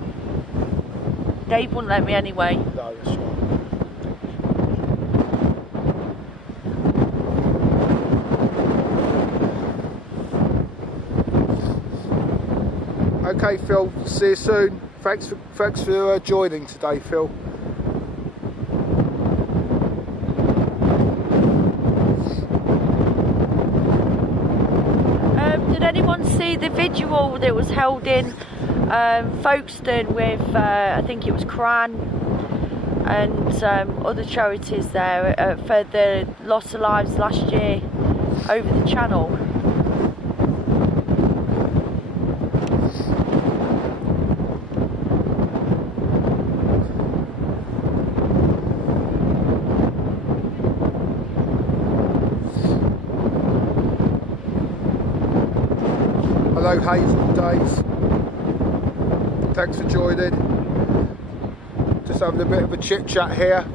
Dave wouldn't let me anyway. No, that's right. Okay, Phil. See you soon. Thanks for joining today, Phil. Did anyone see the vigil that was held in Folkestone with, I think it was Cran and other charities there for the loss of lives last year over the channel? Hello, Hazel Days. Thanks for joining. Just having a bit of a chit chat here.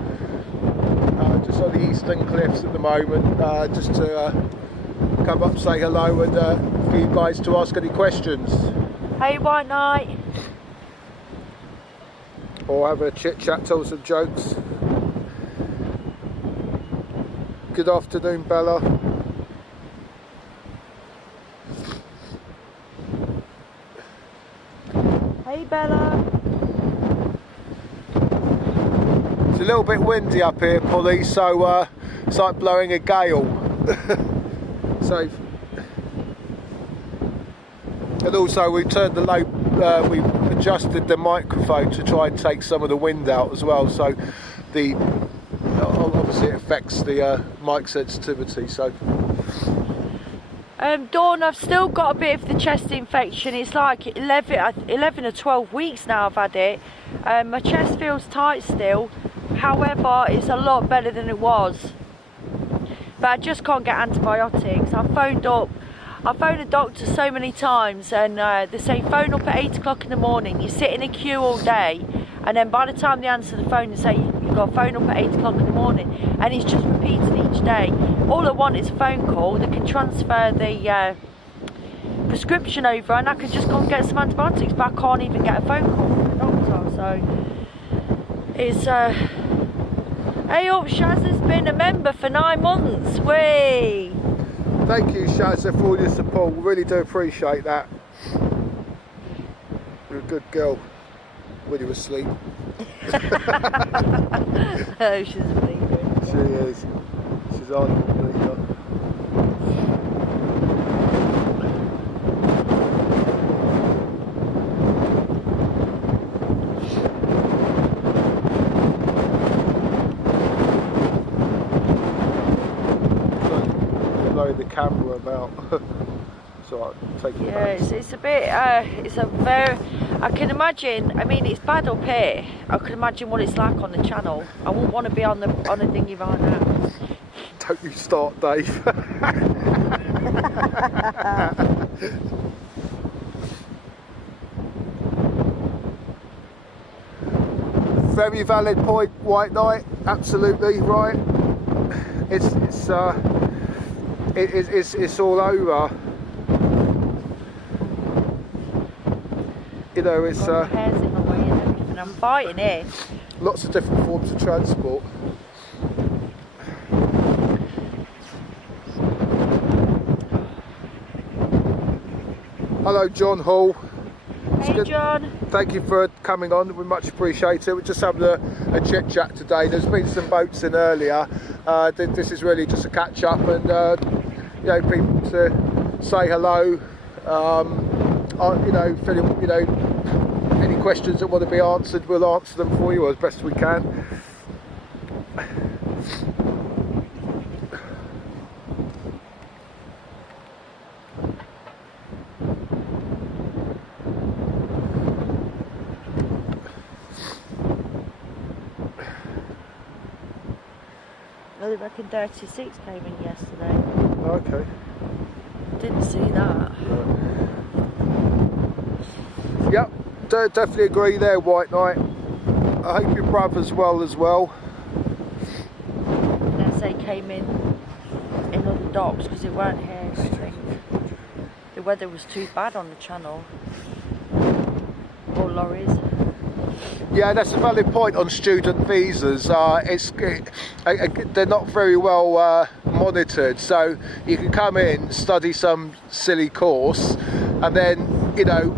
Just on the Eastern Cliffs at the moment. Just to come up, say hello, and for you guys to ask any questions. Hey, White Knight. Or have a chit chat, tell some jokes. Good afternoon, Bella. Hey, Bella. It's a little bit windy up here, Polly, so it's like blowing a gale. So, and also we turned the low, we adjusted the microphone to try and take some of the wind out as well. So obviously it affects the mic sensitivity. So. Dawn, I've still got a bit of the chest infection. It's like 11 or 12 weeks now I've had it. My chest feels tight still. However, it's a lot better than it was. But I just can't get antibiotics. I've phoned a doctor so many times, and they say phone up at 8 o'clock in the morning. You sit in a queue all day, and then by the time they answer the phone, they say you've got to phone up at 8 o'clock in the morning. And it's just repeated each day. All I want is a phone call that can transfer the prescription over, and I can just go and get some antibiotics, but I can't even get a phone call from the doctor. So it's hey up, Shaz has been a member for 9 months. Whee! Thank you, Shazza, for all your support. We really do appreciate that. You're a good girl when you were asleep. Oh, she's sleeping. She is. She's on. The camera about. So I'll take it back. It's a bit it's a very, I can imagine, I mean it's bad up here. I can imagine what it's like on the channel. I wouldn't want to be on the thingy right now. Don't you start, Dave. Very valid point, White Knight. Absolutely right. It's all over. You know, it's hairs in my way and everything. I'm biting it. Lots of different forms of transport. Hello, John Hall. Hey, John. Thank you for coming on. We much appreciate it. We're just having a chit chat today. There's been some boats in earlier. This is really just a catch up, and you know, people to say hello. You know, any questions that want to be answered, we'll answer them for you as best we can. I reckon 36 came in yesterday. Okay. Didn't see that. Yep, definitely agree there, White Knight. I hope your brother's well as well. Unless they came in other docks because it weren't here, I think. The weather was too bad on the channel. Or lorries. Yeah, that's a valid point on student visas. They're not very well monitored, so you can come in, study some silly course, and then, you know,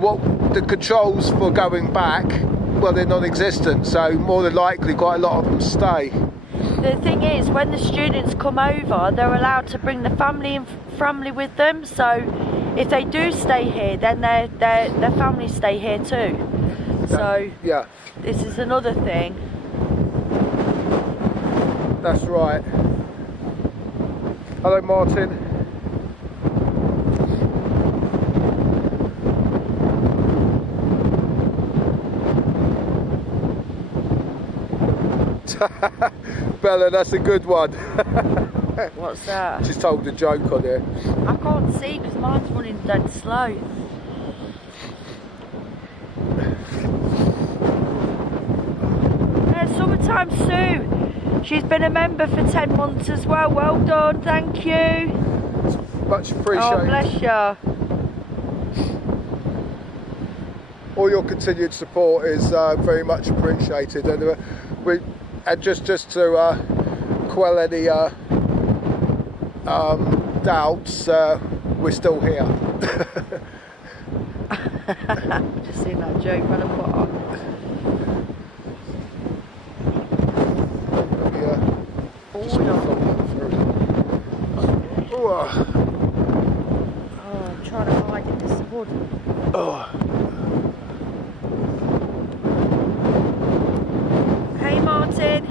what the controls for going back, well, they're non-existent, so more than likely quite a lot of them stay. The thing is, when the students come over, they're allowed to bring the family with them, so if they do stay here, then their families stay here too. So yeah, this is another thing. That's right. Hello, Martin. Bella, that's a good one. What's that? She's told a joke on here. I can't see because mine's running dead slow. Summertime Sue. She's been a member for 10 months as well. Well done, thank you. Much appreciated. Oh, bless you. All your continued support is very much appreciated, and just to quell any doubts, we're still here. Just seen that joke when I put on. Oh, I'm trying to hide in this wood. oh. Hey, Martin.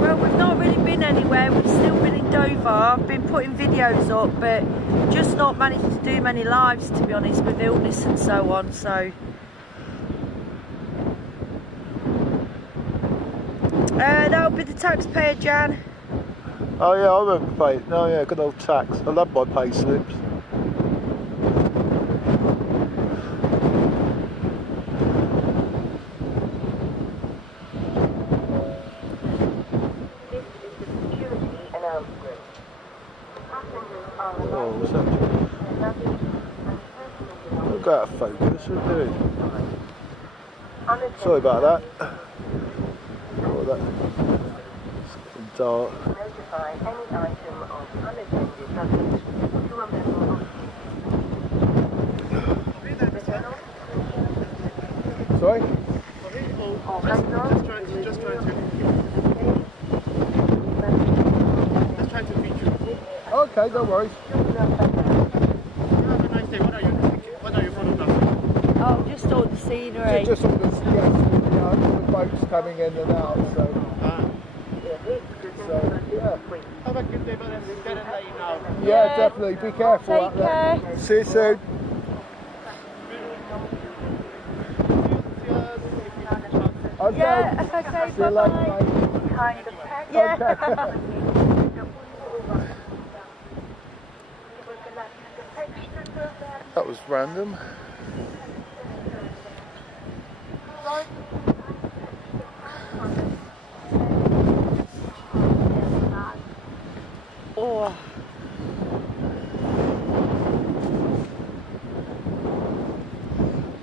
Well, we've not really been anywhere. We've still been in Dover. I've been putting videos up, but just not managed to do many lives, to be honest, with illness and so on. So. That'll be the taxpayer, Jan. Oh yeah, I remember paying. Oh yeah, good old tax. I love my pay slips. Oh, what's that? Look out of focus, what are you doing? Sorry about that. Oh, that. Dark. Notify any item of unattended luggage to a member of Sorry? Just trying to feed you. Okay, no worries. Have a nice day. What are you photographing? Oh, just all the scenery. Just all the boats coming in and out, so yeah. Have a good day, but then get and let you know. Yeah, definitely. Be careful Take out there. care. See you soon. Okay. Yeah, okay, See you later, bye-bye. mate. behind the pack. Yeah. That was random. Oh.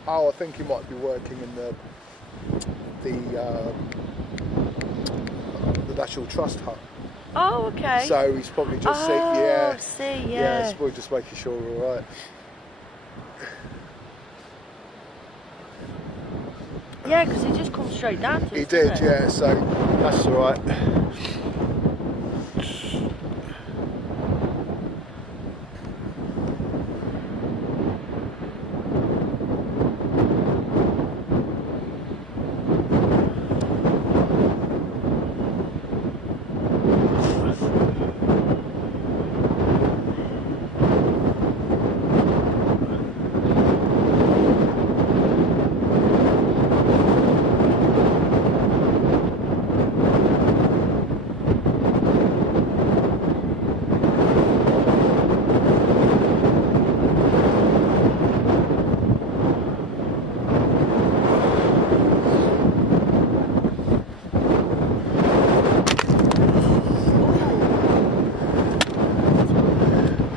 Oh, I think he might be working in the National Trust hut. Oh, okay. So he's probably just yeah. Yeah, so we're just making sure we're all right. Yeah, because he just come straight down to us. He did, yeah. So that's all right.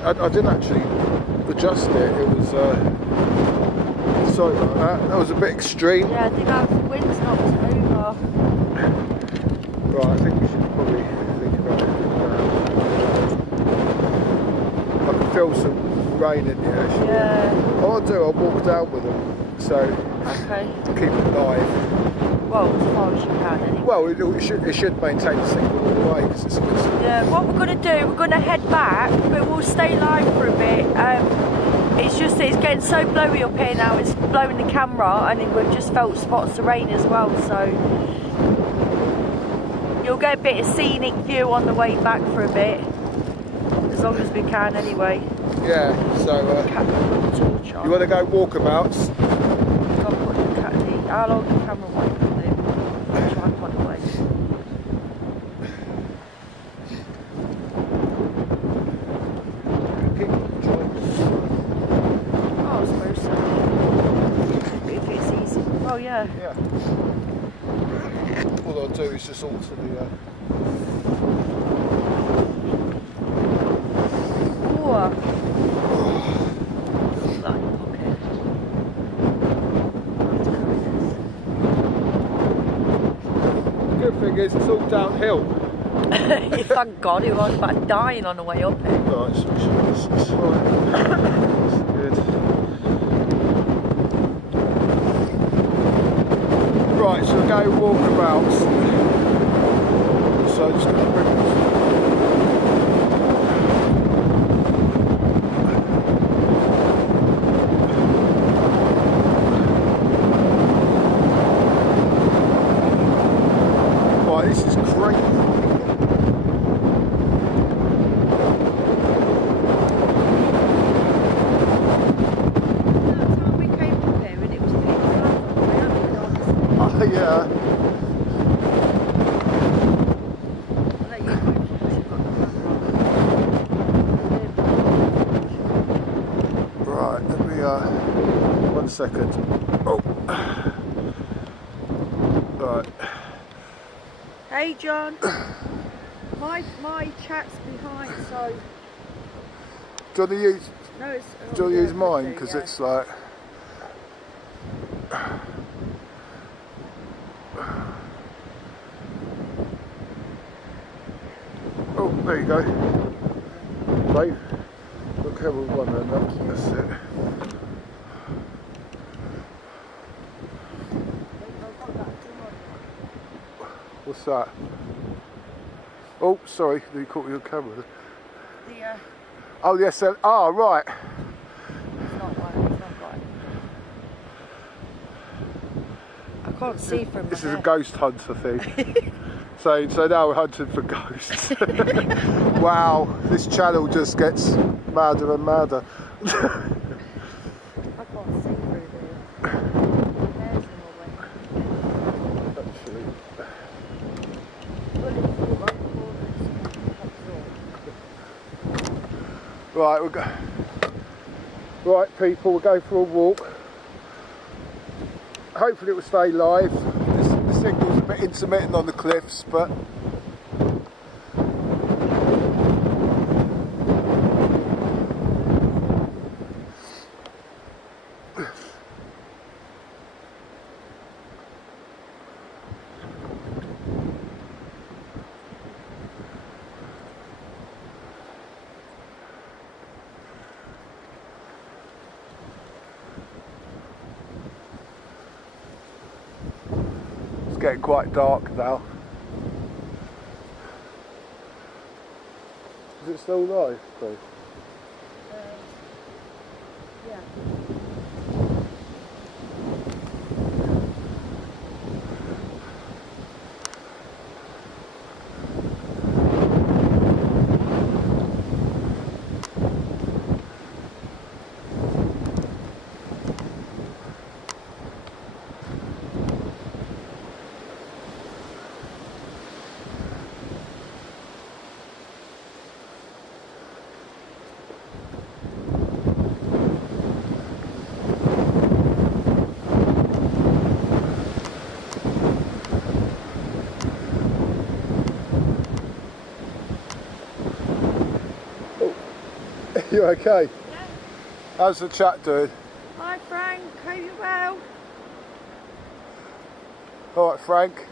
I didn't actually adjust it. It was sorry about that. That was a bit extreme. Yeah, I think our wind's knocked it over. Right, I think we should probably think about it. I can feel some rain in here actually. Yeah. What I'll do, I'll walk down with them, so Okay. keep it live. Well, as far as you can anyway. Well, it should maintain the signal all the way because it's Yeah, what we're going to do, we're going to head back, but we'll stay live for a bit. It's just that it's getting so blowy up here now, it's blowing the camera, and we've just felt spots of rain as well, so you'll get a bit of scenic view on the way back for a bit, as long as we can anyway. yeah. So you want to go walkabouts? How long the camera won't do? Tripod away. Oh, I suppose so. If it's easy. Oh yeah. Yeah. All I'll do is just alter the. Good thing is it's all downhill. Thank God, it was about dying on the way up here. Right, so it's fine. That's good. Right, so we'll go walkabouts. So just going to bring this. Right, this is great. Yeah. Right, let me 1 second. Oh. Right. Hey John. My chat's behind, so Do you want to use no, it's do you want to use mine? Because it's like oh, there you go. Right. Look how we've won then, that's it. What's that? Oh, sorry, you caught me on camera. Oh yes, right. It's not right, it's not right. I can't see from This my is a head. ghost hunter thing. So now we're hunting for ghosts. Wow, this channel just gets madder and madder. I can't see through there. My hair's in the way. Actually, Well, Right, we'll go. Right, people, we'll go for a walk. Hopefully it will stay live. The signal's a bit intermittent on the cliffs, but getting quite dark now. Is it still live, Steve? Yeah. You okay? Yeah. How's the chat doing? Hi Frank, hope you're well. Alright, Frank.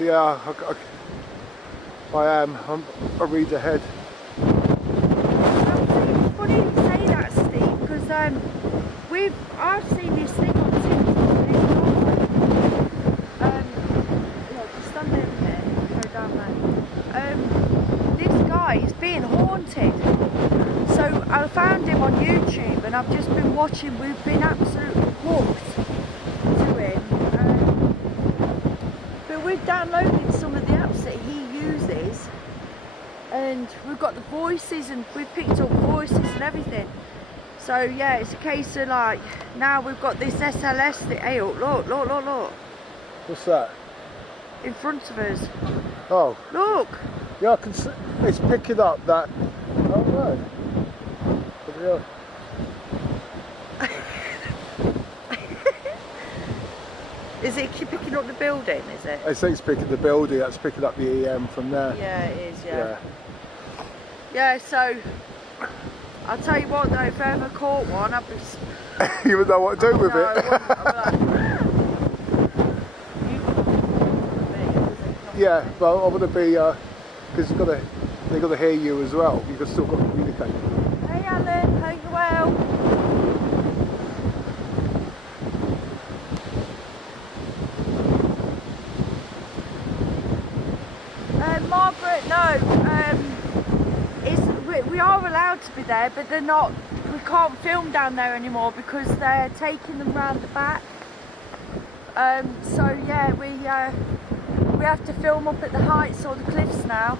Yeah, I am. I read ahead. It's funny you say that, Steve, because I've seen this thing on TikTok. Just stand over here, go down there. This guy is being haunted. So I found him on YouTube, and I've just been watching. We've been absolutely hooked to him. But we've downloaded some of the apps that he uses. And we've got the voices, and we've picked up voices and everything. So yeah, it's a case of like, now we've got this SLS thing. Hey, look. What's that? In front of us. Oh. Look. Yeah, I can see. It's picking up that. Oh no. Yeah. Is it picking up the building, is it? I think it's picking the building, that's picking up the EM from there. Yeah, it is, yeah. Yeah, so, I'll tell you what though, if I ever caught one, I'd be... You would know what to do with it. I'd be like... Yeah, but I want to be, because they've got to hear you as well, you've still got to communicate. Hey Alan, hope you're well. Margaret, no, we are allowed to be there, but they're not, we can't film down there anymore because they're taking them round the back. So yeah, we have to film up at the heights or the cliffs now.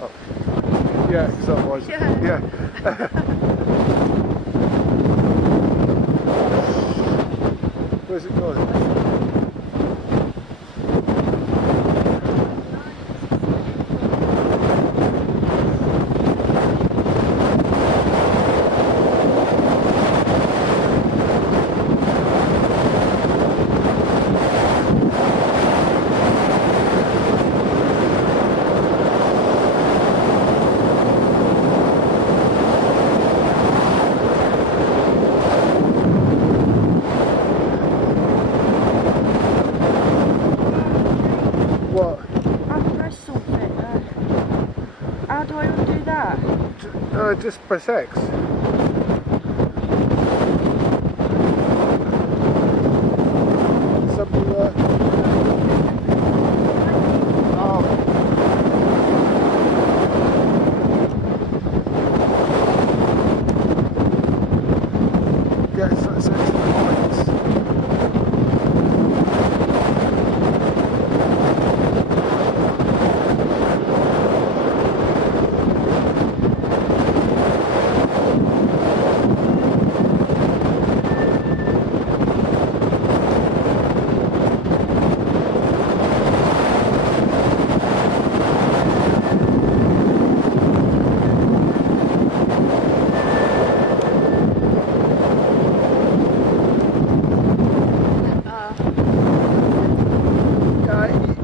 Oh. Yeah, because otherwise, yeah. Where's it going? Just press X. Something oh. Yes, that's excellent.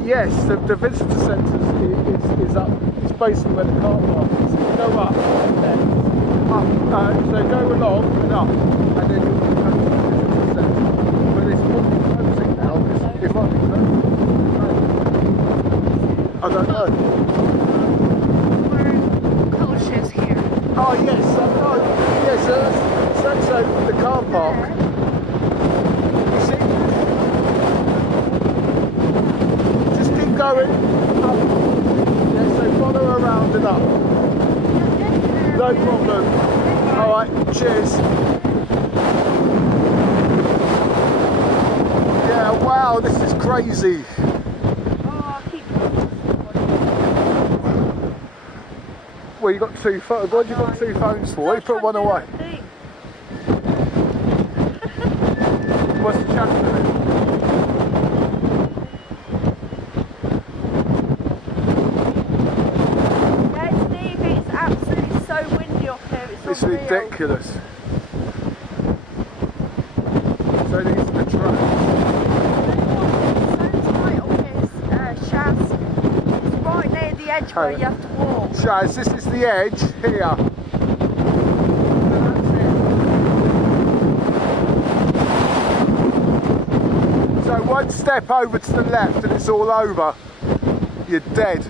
Yes, the visitor centre is up. It's basically where the car park is. You go up and then up. So go along and up, and then you'll come to the visitor centre. But it's probably closing now. It might be closing. I don't know. We're cautious here. Oh yes, yes. So that's the car park. You see? Just keep going up. Yeah, so follow around and up. No problem. All right. Cheers. Yeah. Wow. This is crazy. Well, you got two phones. What have you got two phones for? You put one away. What's the chat doing? Yeah, Steve, it's absolutely so windy up here. It's unreal. ridiculous. So these are the tracks. So tight up this shaft. It's right near the edge where you have to walk. Shaz, this is the edge here. So one step over to the left and it's all over. You're dead.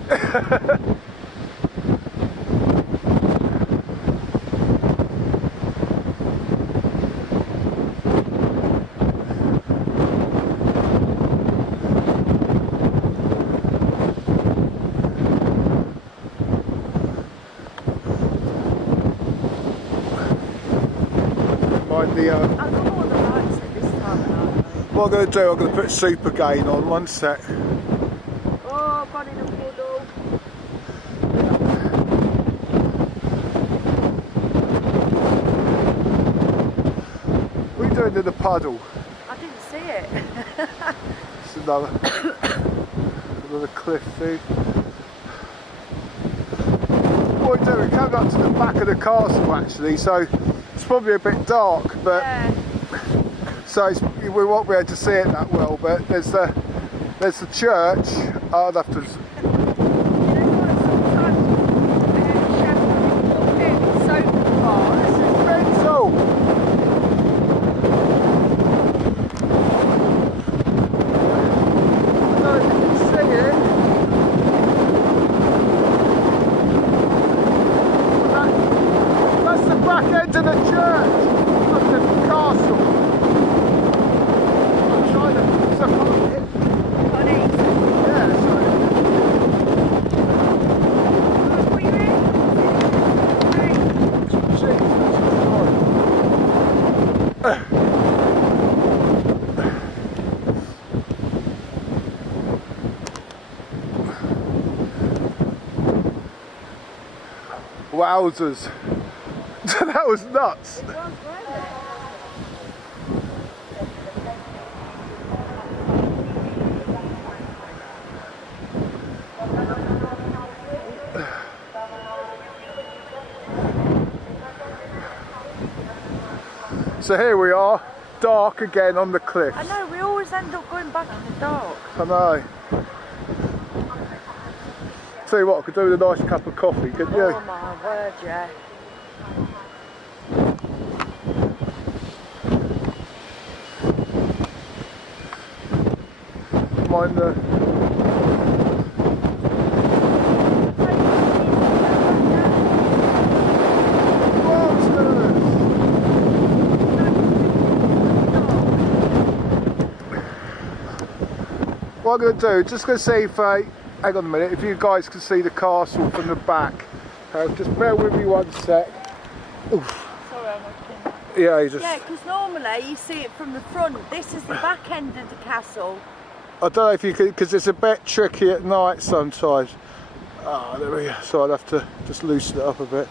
Mind the I've got all the lights at this time of night. what I'm going to do, I'm going to put super gain on, one sec. Oh, I've gone in a puddle. What are you doing in the puddle? I didn't see it. It's another cliff thing. What we're doing, we're coming up to the back of the castle actually, so it's probably a bit dark, but Yeah. so we won't be able to see it that well. But there's the church. I'd have to. You know what? Sometimes Sheffield up here is so far. This is mental. I don't know if you can see it. That's the back end of the church, of the castle. I'm trying to. So Funny. yeah, sorry. Were you in? Jesus Christ. Wowzers. That was nuts. So here we are, dark again on the cliffs. I know, we always end up going back in the dark. I know. Tell you what, I could do with a nice cup of coffee, couldn't you? Oh my word, yeah. Mind the... What I'm going to do, just going to see if, hang on a minute, if you guys can see the castle from the back. Just bear with me one sec. Oof. Sorry, I'm looking. Yeah, you just... Yeah, because normally you see it from the front. This is the back end of the castle. I don't know if you could, because it's a bit tricky at night sometimes. Ah, there we go. So I'd have to just loosen it up a bit.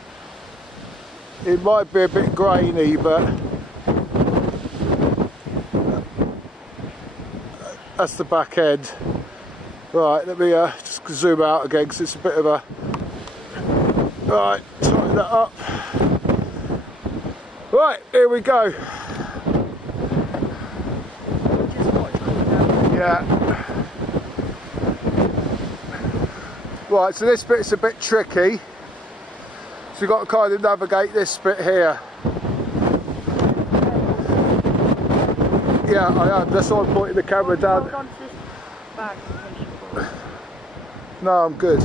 It might be a bit grainy, but that's the back end. Right, let me just zoom out again because it's a bit of a... Right, tighten that up. Right, here we go. Just watch cool down. Yeah. Right, so this bit's a bit tricky. So you've got to kind of navigate this bit here. Yeah, I am. That's why I'm pointing the camera down. Hold on to this bag. No, I'm good.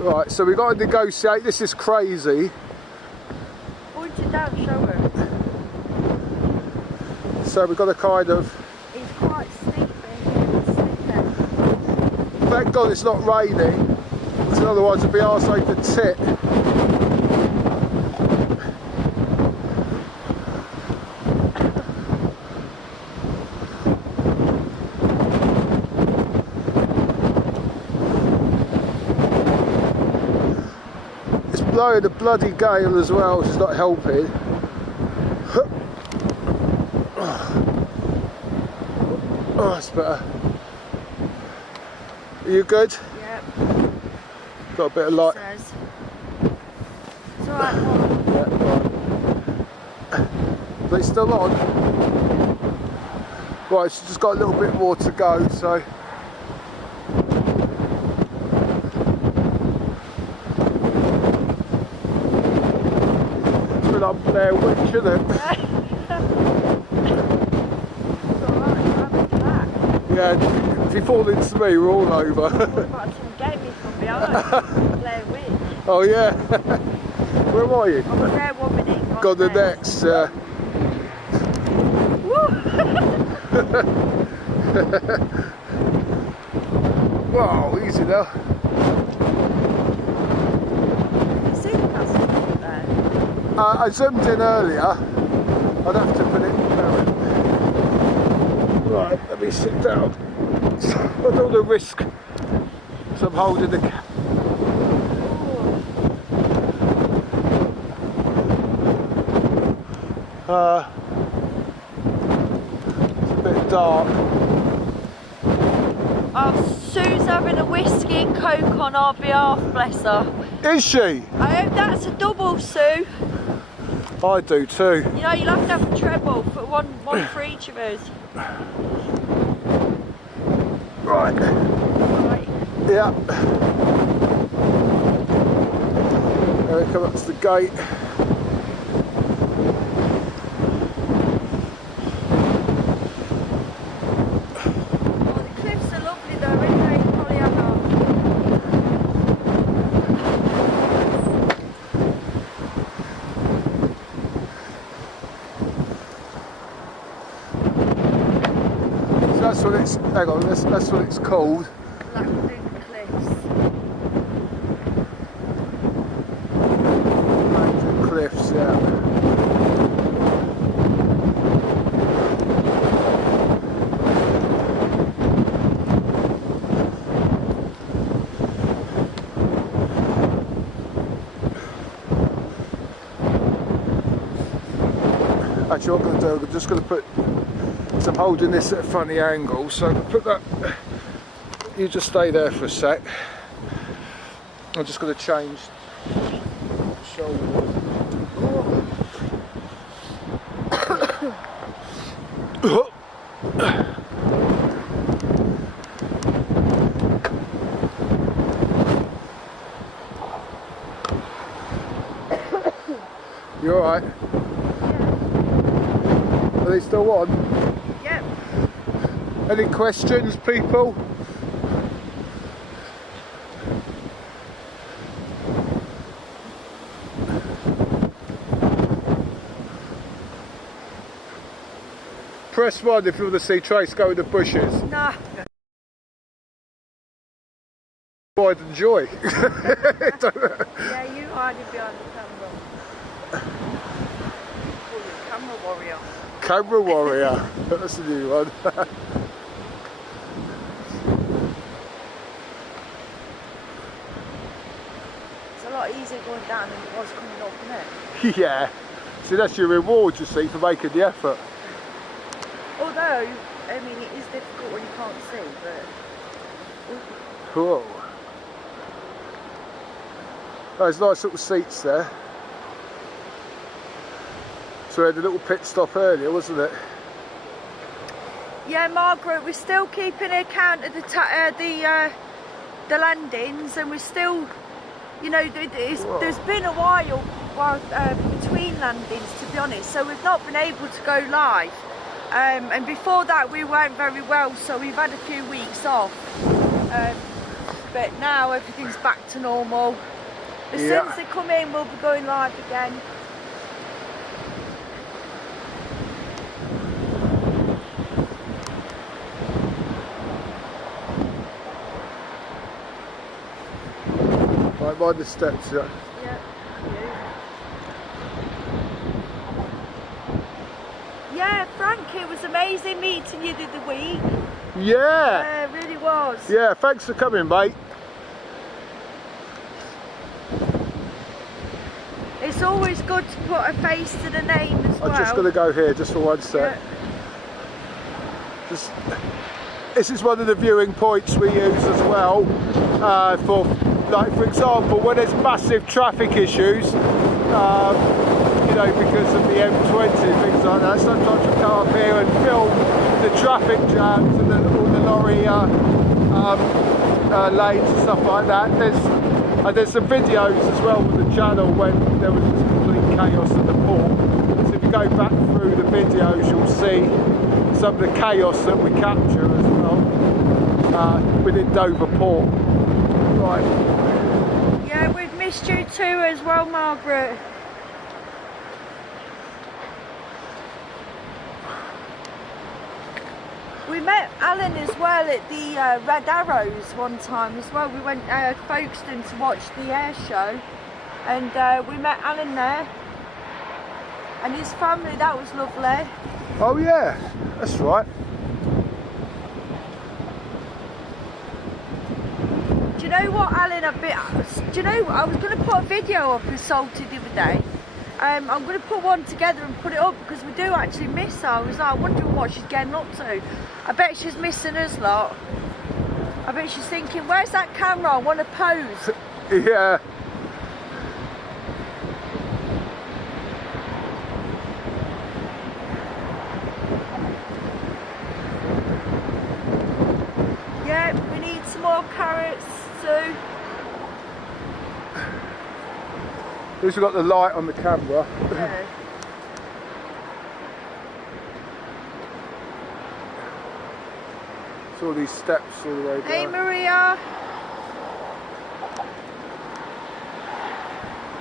Right, so we've got to negotiate. This is crazy. Point it down, show her. So we've got to kind of... It's quite steep here. Thank God it's not raining, because otherwise it'd be arsehole to tit. It's blowing a bloody gale as well, which is not helping. Oh, that's better. Are you good? Yep. Got a bit of light. Says. It's alright, Mom. Yeah, right. But it's still on. Right, she's just got a little bit more to go, so. It's been up there, witch, isn't it? Yeah, if you fall into me, we're all over. What about some gaming from behind? Blair Witch. Oh yeah. Where are you? I'm there 1 minute. Got the next. Wow, easy now. See the passage there? I zoomed in earlier. I'd have to put it down. Right, let me sit down. I don't want to risk. So I'm holding the. It's a bit dark. Oh, Sue's having a whiskey and coke on our behalf, bless her. Is she? I hope that's a double, Sue. I do too. You know, you'll have to have a treble for one for each of us. Right. Right. Yeah. There we come up to the gate. Oh, the cliffs are lovely though, aren't they, Pollyanna? So that's what it's. Hang on, that's what it's called. Blackburn Cliffs. Cliffs, yeah. Actually, what I'm going to do, I'm just going to put. So I'm holding this at a funny angle, so I'm going to put that. You just stay there for a sec. I'm just going to change shoulders. You alright? Are they still on? Yep. Any questions, people? Press 1 if you want to see Trace go in the bushes. Nah. I'd enjoy. Yeah, you hiding behind the camera. Call you camera warrior. Camera warrior. That's a new one. It's a lot easier going down than it was coming up, isn't it? Yeah. See, that's your reward, you see, for making the effort. Although, I mean, it is difficult when you can't see, but... Cool. Oh, there's nice little seats there. So we had a little pit stop earlier, wasn't it? Yeah, Margaret, we're still keeping account of the landings, and we're still, you know, there's been a while between landings, to be honest, so we've not been able to go live. And before that we weren't very well, so we've had a few weeks off. But now everything's back to normal. As soon as they come in, we'll be going live again. Right by the steps, yeah. Yeah, Frank, it was amazing meeting you the other week. Yeah. It really was. Yeah, thanks for coming, mate. It's always good to put a face to the name as well. I'm just going to go here just for one sec. Yeah. This is one of the viewing points we use as well for, like, for example, when there's massive traffic issues, you know, because of the M20 and things like that. Sometimes you come up here and film the traffic jams and all the lorry lanes and stuff like that. There's some videos as well on the channel when there was just complete chaos at the port. So if you go back through the videos, you'll see some of the chaos that we capture as well within Dover Port. Right. Yeah, we've missed you too as well, Margaret. We met Alan as well at the Red Arrows one time as well. We went Folkestone to watch the air show, and we met Alan there and his family. That was lovely. Oh yeah, that's right. Do you know what, Alan? Do you know, I was going to put a video up of Salted the other day. I'm going to put one together and put it up because we do actually miss her. I was like, wondering what she's getting up to. I bet she's missing us lot. I bet she's thinking, where's that camera? I want to pose. Yeah. Yeah, we need some more carrots, Sue. At least we've got the light on the camera. Yeah. It's all these steps all the way down. Hey, Maria.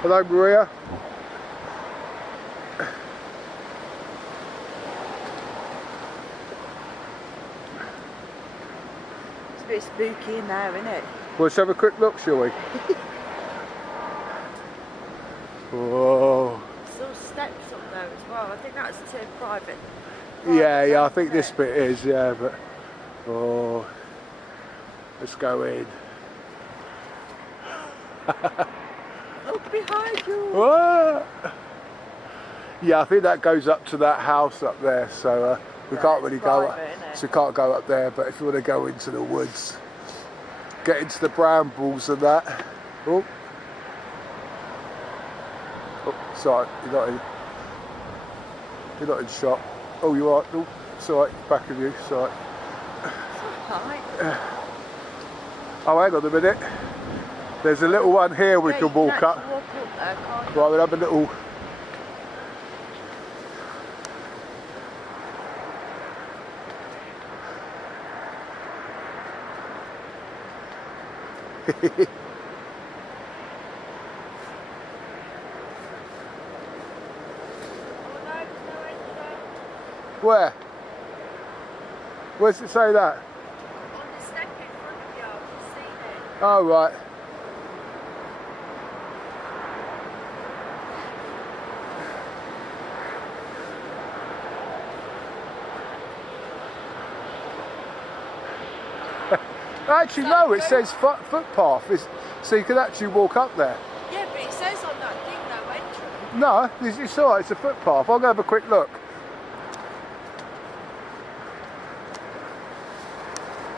Hello, Maria. It's a bit spooky in there, isn't it? Well, let's have a quick look, shall we? Whoa. There's all steps up there as well. I think that's to private. Yeah, I think this bit is, yeah, but... Oh, let's go in. Look behind you. Whoa. Yeah, I think that goes up to that house up there, so we can't really go up. So we can't go up there, but if you want to go into the woods, get into the brambles and that. Oh, sorry, you're not in shot. Oh, you are. Oh, it's alright, back of you, sorry. Oh, hang on a minute. There's a little one here we can walk up. Right, we'll have a little. Where? Where does it say that? On the step in front of you, I've seen it. Oh, right. Actually, no, it says footpath, so you can actually walk up there. Yeah, but it says on that thing, no entrance. No, it's alright, it's a footpath. I'll go have a quick look.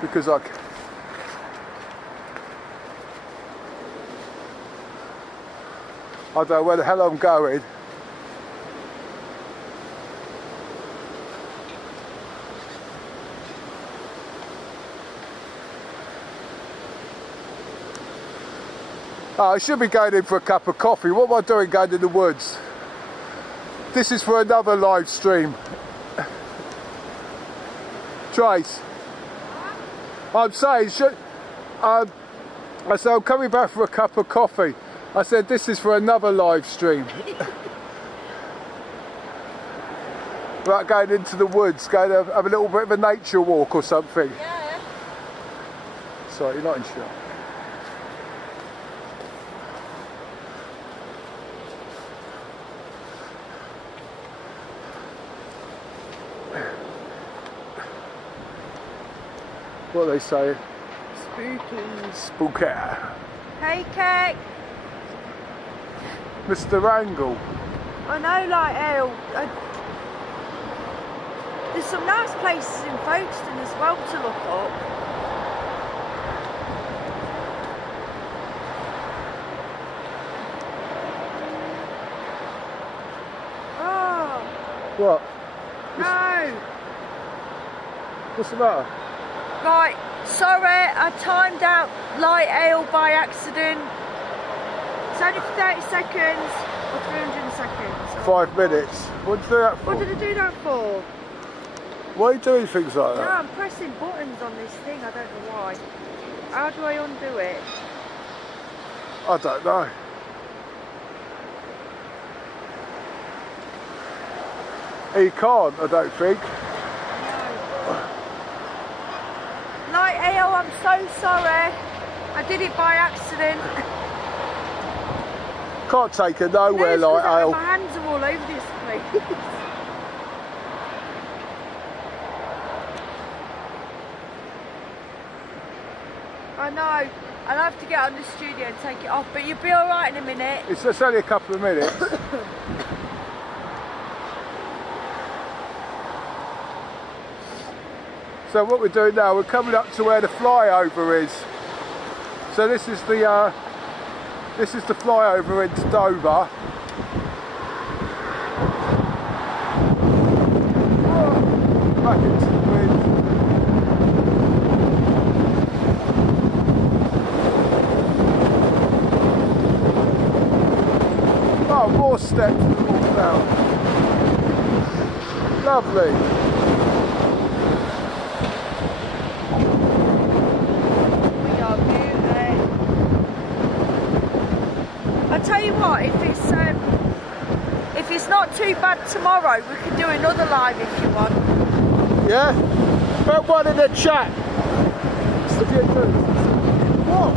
Because I don't know where the hell I'm going. Oh, I should be going in for a cup of coffee. What am I doing going in the woods? This is for another live stream. Trace, I'm saying, I said I'm coming back for a cup of coffee. I said this is for another live stream. Right, going into the woods, going to have a little bit of a nature walk or something. Yeah. Sorry, you're not in shot. What are they saying? Spooky. Spooky. Hey, Cake. Mr. Angle. I know, like, there's some nice places in Folkestone as well to look up. Oh. What? No. What's the matter? Right, sorry, I timed out light ale by accident. It's only for 30 seconds or 300 seconds. 5 minutes. What did you do that for? What did I do that for? Why are you doing things like No, that? I'm pressing buttons on this thing, I don't know why. How do I undo it? I don't know. You can't, I don't think. Light ale, I'm so sorry. I did it by accident. Can't take her nowhere No, like ale. my hands are all over this place. I know. I'll have to get on the studio and take it off, but you'll be alright in a minute. It's only a couple of minutes. So what we're doing now, we're coming up to where the flyover is. So this is the flyover into Dover. Back into the wind. Oh, more steps to walk down. Lovely. I'll tell you what, if it's not too bad tomorrow, we can do another live if you want. Yeah? Put one in the chat. What?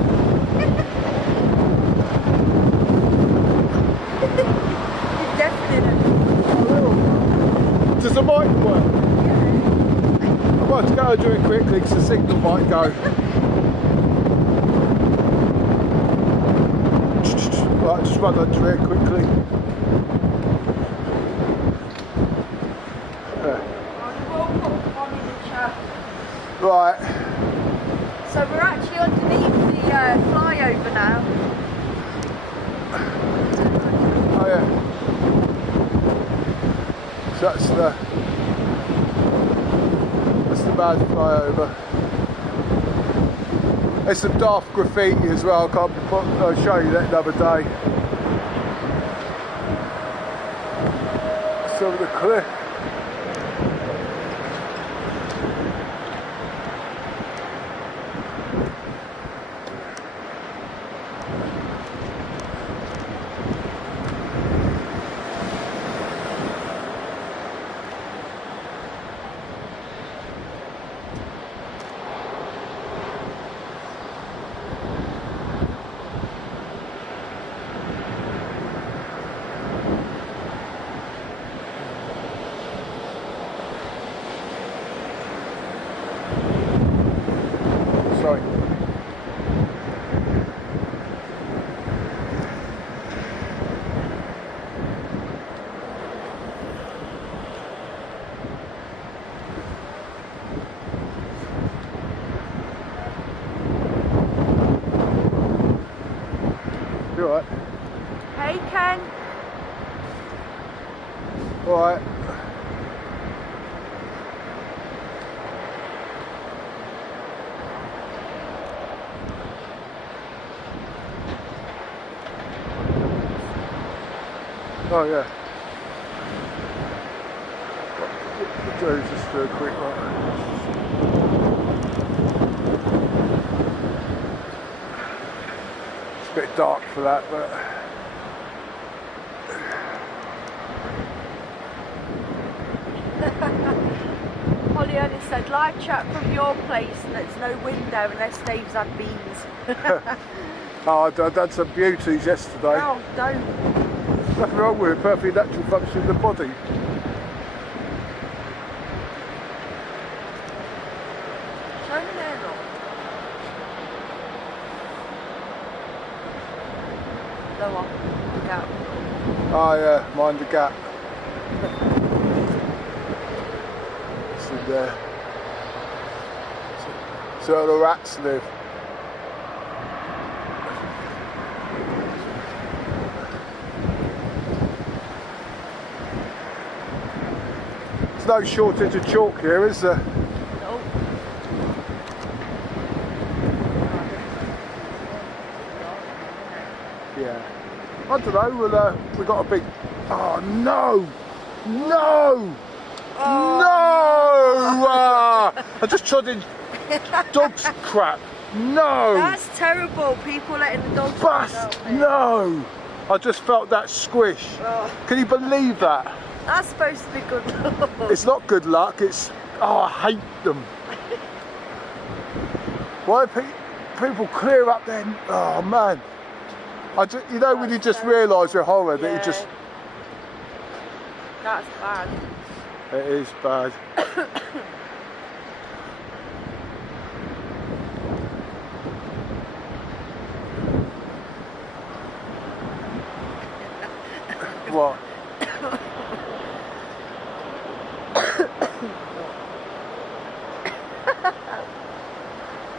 Definitely. Does the mic work? Yeah. I might have to go and do it quickly because the signal might go. Right, just run onto it quickly. Right. So we're actually underneath the flyover now. Oh yeah. So that's the bad flyover. There's some daft graffiti as well. I'll show you that another day. Some of the cliff. Sorry. You alright? Hey Ken. Alright. Oh yeah. What we'll do is just do a quick one. It's a bit dark for that, but Holly only said live chat from your place and there's no window unless Dave's had beans. oh, I done some beauties yesterday. Oh, don't. Nothing wrong with it, perfectly natural function of the body. Show me there, look. Lower. Look out. Oh yeah, mind the gap. It's in there. So where the rats live. There's no shortage of chalk here, is there? No. Yeah. I don't know, we got a big... Oh no! No! Oh. No! I just trod in dog's crap. No! That's terrible, people letting the dogs Bust! No! I just felt that squish. Oh. Can you believe that? That's supposed to be good luck. It's not good luck, it's... Oh, I hate them. Why people clear up then? Oh man. You know when you just realise your horror that you just... That's bad. It is bad. What?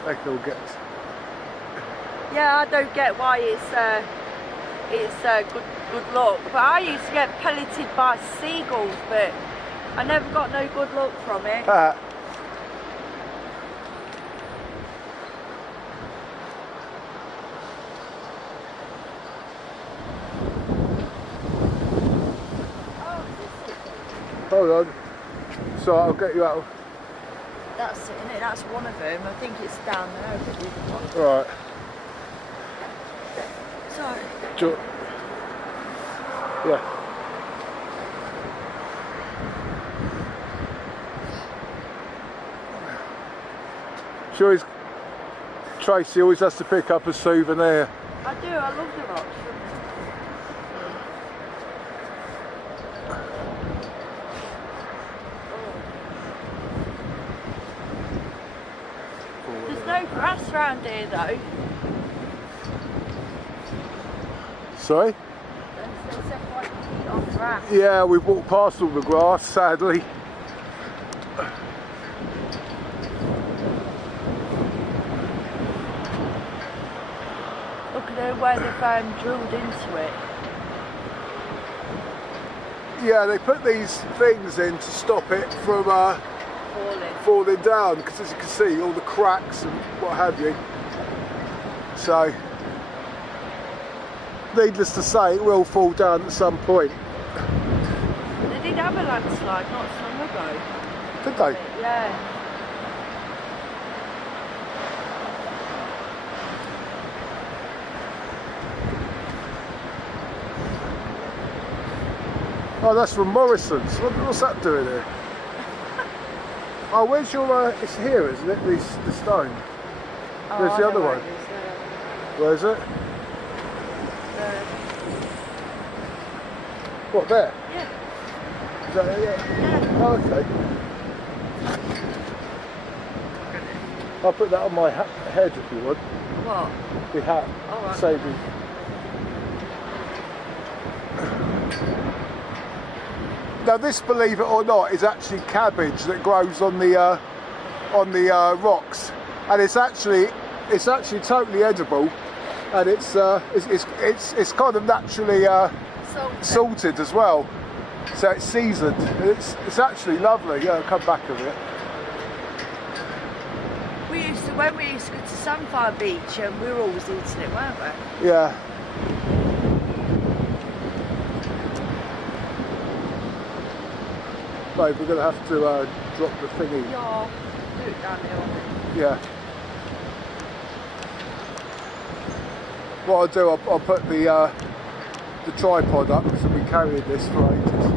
They can all get... Yeah, I don't get why it's good luck. But I used to get pelleted by seagulls, but I never got no good luck from it. Hold on. So I'll get you out. That's it, innit? That's one of them. I think it's down there. The other one. Right. So. Yeah. Sure, Tracy always has to pick up a souvenir. I do. I love the rocks. There's no grass around here though. Sorry? They said why you eat on grass. Yeah, we've walked past all the grass, sadly. Look at where they've drilled into it. Yeah, they put these things in to stop it from falling down, because as you can see, all the cracks and what have you. So, needless to say, it will fall down at some point. They did have a landslide not so long ago. Did they? Yeah. Oh, that's from Morrison's. What's that doing here? Oh, where's your... it's here, isn't it? The stone. Oh, Where's I the know other where one? it is, Where is it? What, there? yeah. Is that it? Yeah. Yeah. Oh, okay. I'll put that on my head if you would. What? The hat. Oh, right. Save you. Now this, believe it or not, is actually cabbage that grows on the rocks, and it's actually totally edible, and it's kind of naturally salted as well, so it's seasoned. It's actually lovely. Yeah, I'll come back of it. When we used to go to Samphire Beach, and we were always eating it, weren't we? Yeah. Babe, we're going to have to drop the thingy. Yeah, do it down here. Yeah. What I'll do, I'll put the tripod up because we carried this for ages.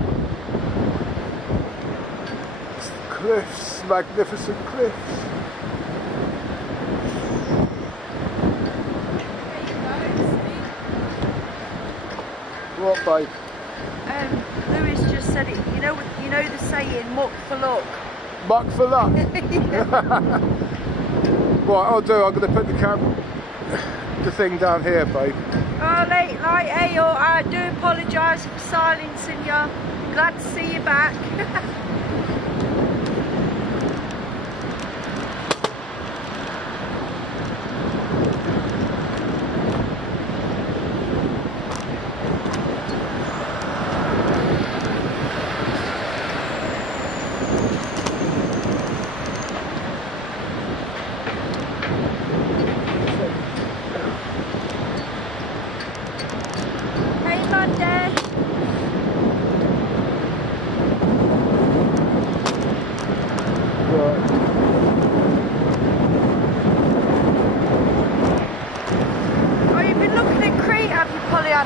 Cliffs, magnificent cliffs. What, babe? Lewis just said it. You know the saying, "Muck for luck." Muck for luck. Right, I'm going to put the thing down here, babe. Oh, late night, Ayo. I do apologise for silencing you. Glad to see you back.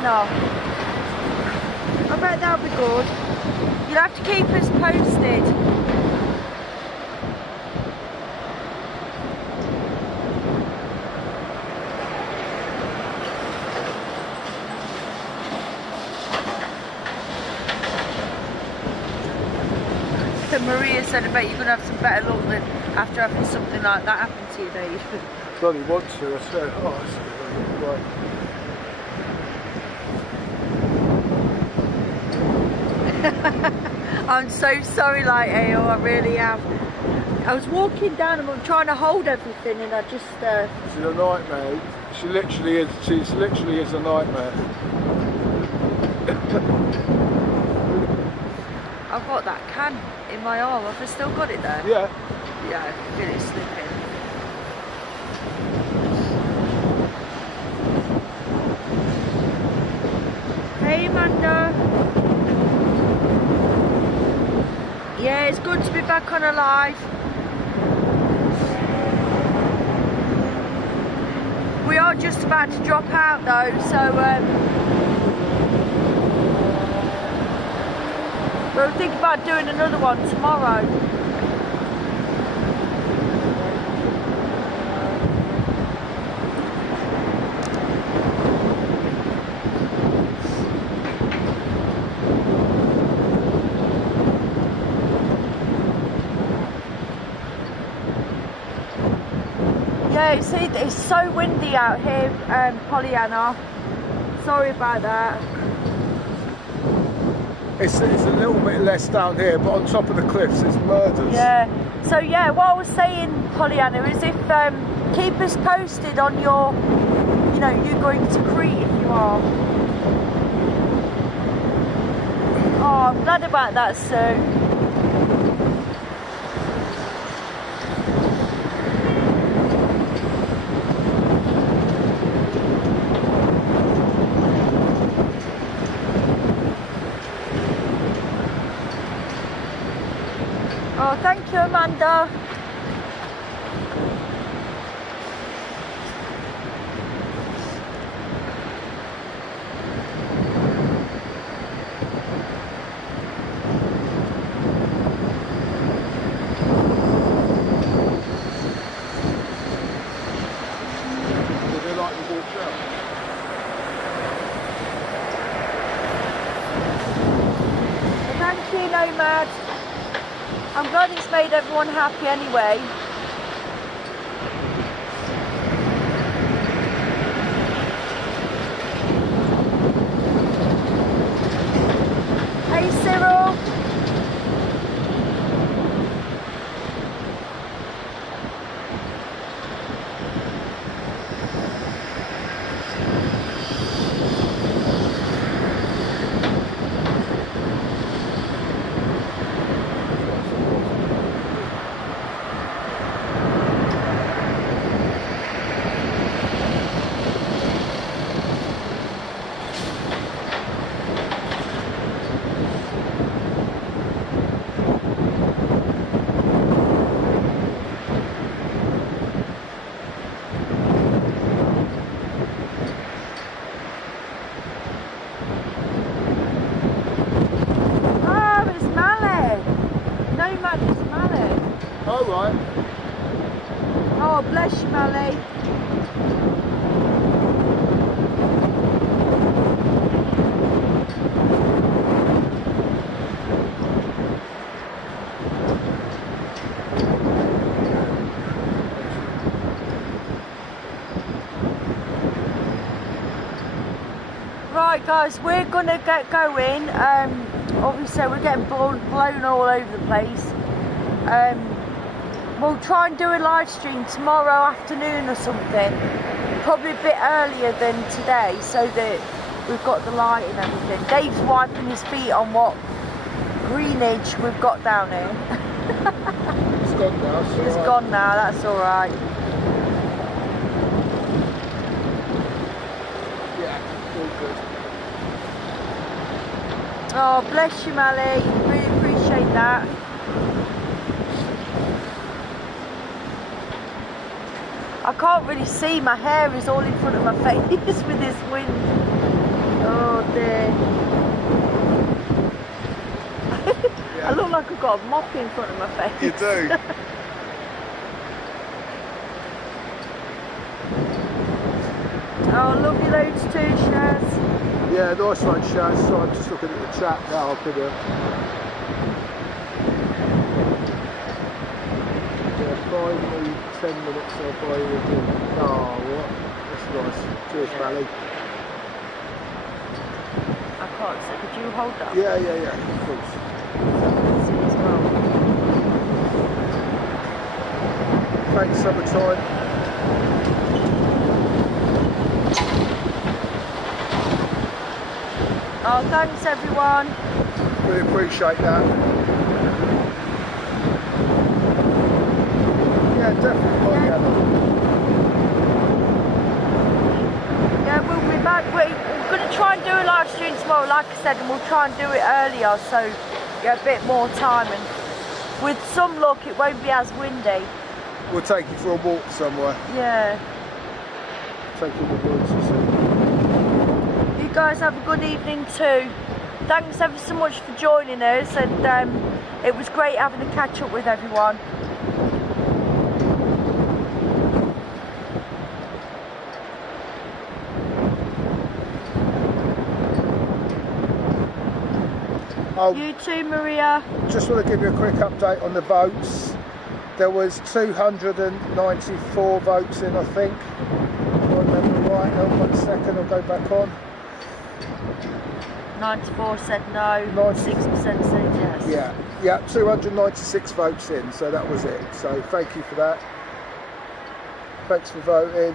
I bet that'll be good. You'll have to keep us posted. So Maria said, I bet you're going to have some better luck than after having something like that happen to you, Dave. Bloody want to, I said, oh, right. I'm so sorry, like Ayo, I really am. I was walking down and I'm trying to hold everything and I just... She's a nightmare. She literally is. She's literally is a nightmare. I've got that can in my arm. Have I still got it there? Yeah. Yeah, I can feel it slipping. Hey, Amanda. Yeah, it's good to be back on alive. We are just about to drop out though, so we'll think about doing another one tomorrow. Yeah, see, it's so windy out here, Pollyanna. Sorry about that. It's a little bit less down here, but on top of the cliffs it's murders. Yeah. So yeah, what I was saying, Pollyanna, is if keep us posted on your, you know, you going to Crete if you are. Oh, I'm glad about that, Sue. Oh, thank you, Amanda. Thank you, Nomad. I'm glad it's made everyone happy anyway. Hey, Cyril. bless you, Molly. Right guys, we're gonna get going. Obviously we're getting blown all over the place. We'll try and do a live stream tomorrow afternoon or something, probably a bit earlier than today, so that we've got the light and everything. Dave's wiping his feet on what greenage we've got down here. It's gone now. It's gone now, that's alright. Oh, bless you, Mally. Really appreciate that. I can't really see. My hair is all in front of my face with this wind. Oh dear. Yeah. I look like I've got a mop in front of my face. You do. Oh, love you loads too, Shaz. Yeah, nice one, Shaz. So I'm just looking at the chat now. I could, yeah, 5 minutes, 10 minutes I'll buy you a drink. Oh, what? That's nice. Cheers, Mally. I can't see. Could you hold that? Yeah, of course. See as well. Thanks, summertime. Oh, thanks everyone. Really appreciate that. Yeah, definitely. Yeah, we'll be back. We're going to try and do a live stream tomorrow, like I said, and we'll try and do it earlier so you get a bit more time. And with some luck, it won't be as windy. We'll take you for a walk somewhere. Yeah. Take you to the woods or something. You guys have a good evening too. Thanks ever so much for joining us, and it was great having a catch up with everyone. You too, Maria. Just want to give you a quick update on the votes. There was 294 votes in, I think. If I remember right. Hold on 1 second, I'll go back on. 94 said no, 6% said yes. Yeah, 296 votes in, so that was it. So thank you for that. Thanks for voting.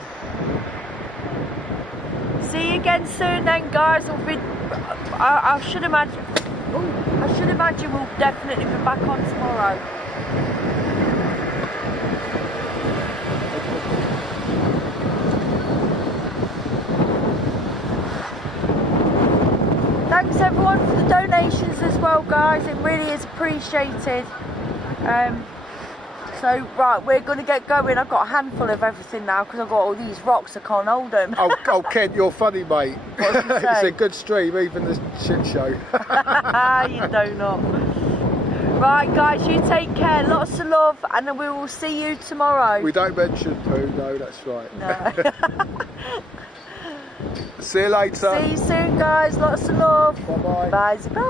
See you again soon then, guys. I should imagine. I should imagine we'll definitely be back on tomorrow. Thanks everyone for the donations as well, guys. It really is appreciated. So right, we're going to get going. I've got a handful of everything now because I've got all these rocks. I can't hold them. Oh, Kent, you're funny, mate. What did you say? It's a good stream, even the shit show. You donut. Right, guys, you take care. Lots of love, and we will see you tomorrow. We don't mention poo, no, that's right. No. See you later. See you soon, guys. Lots of love. Bye-bye. Bye. Bye.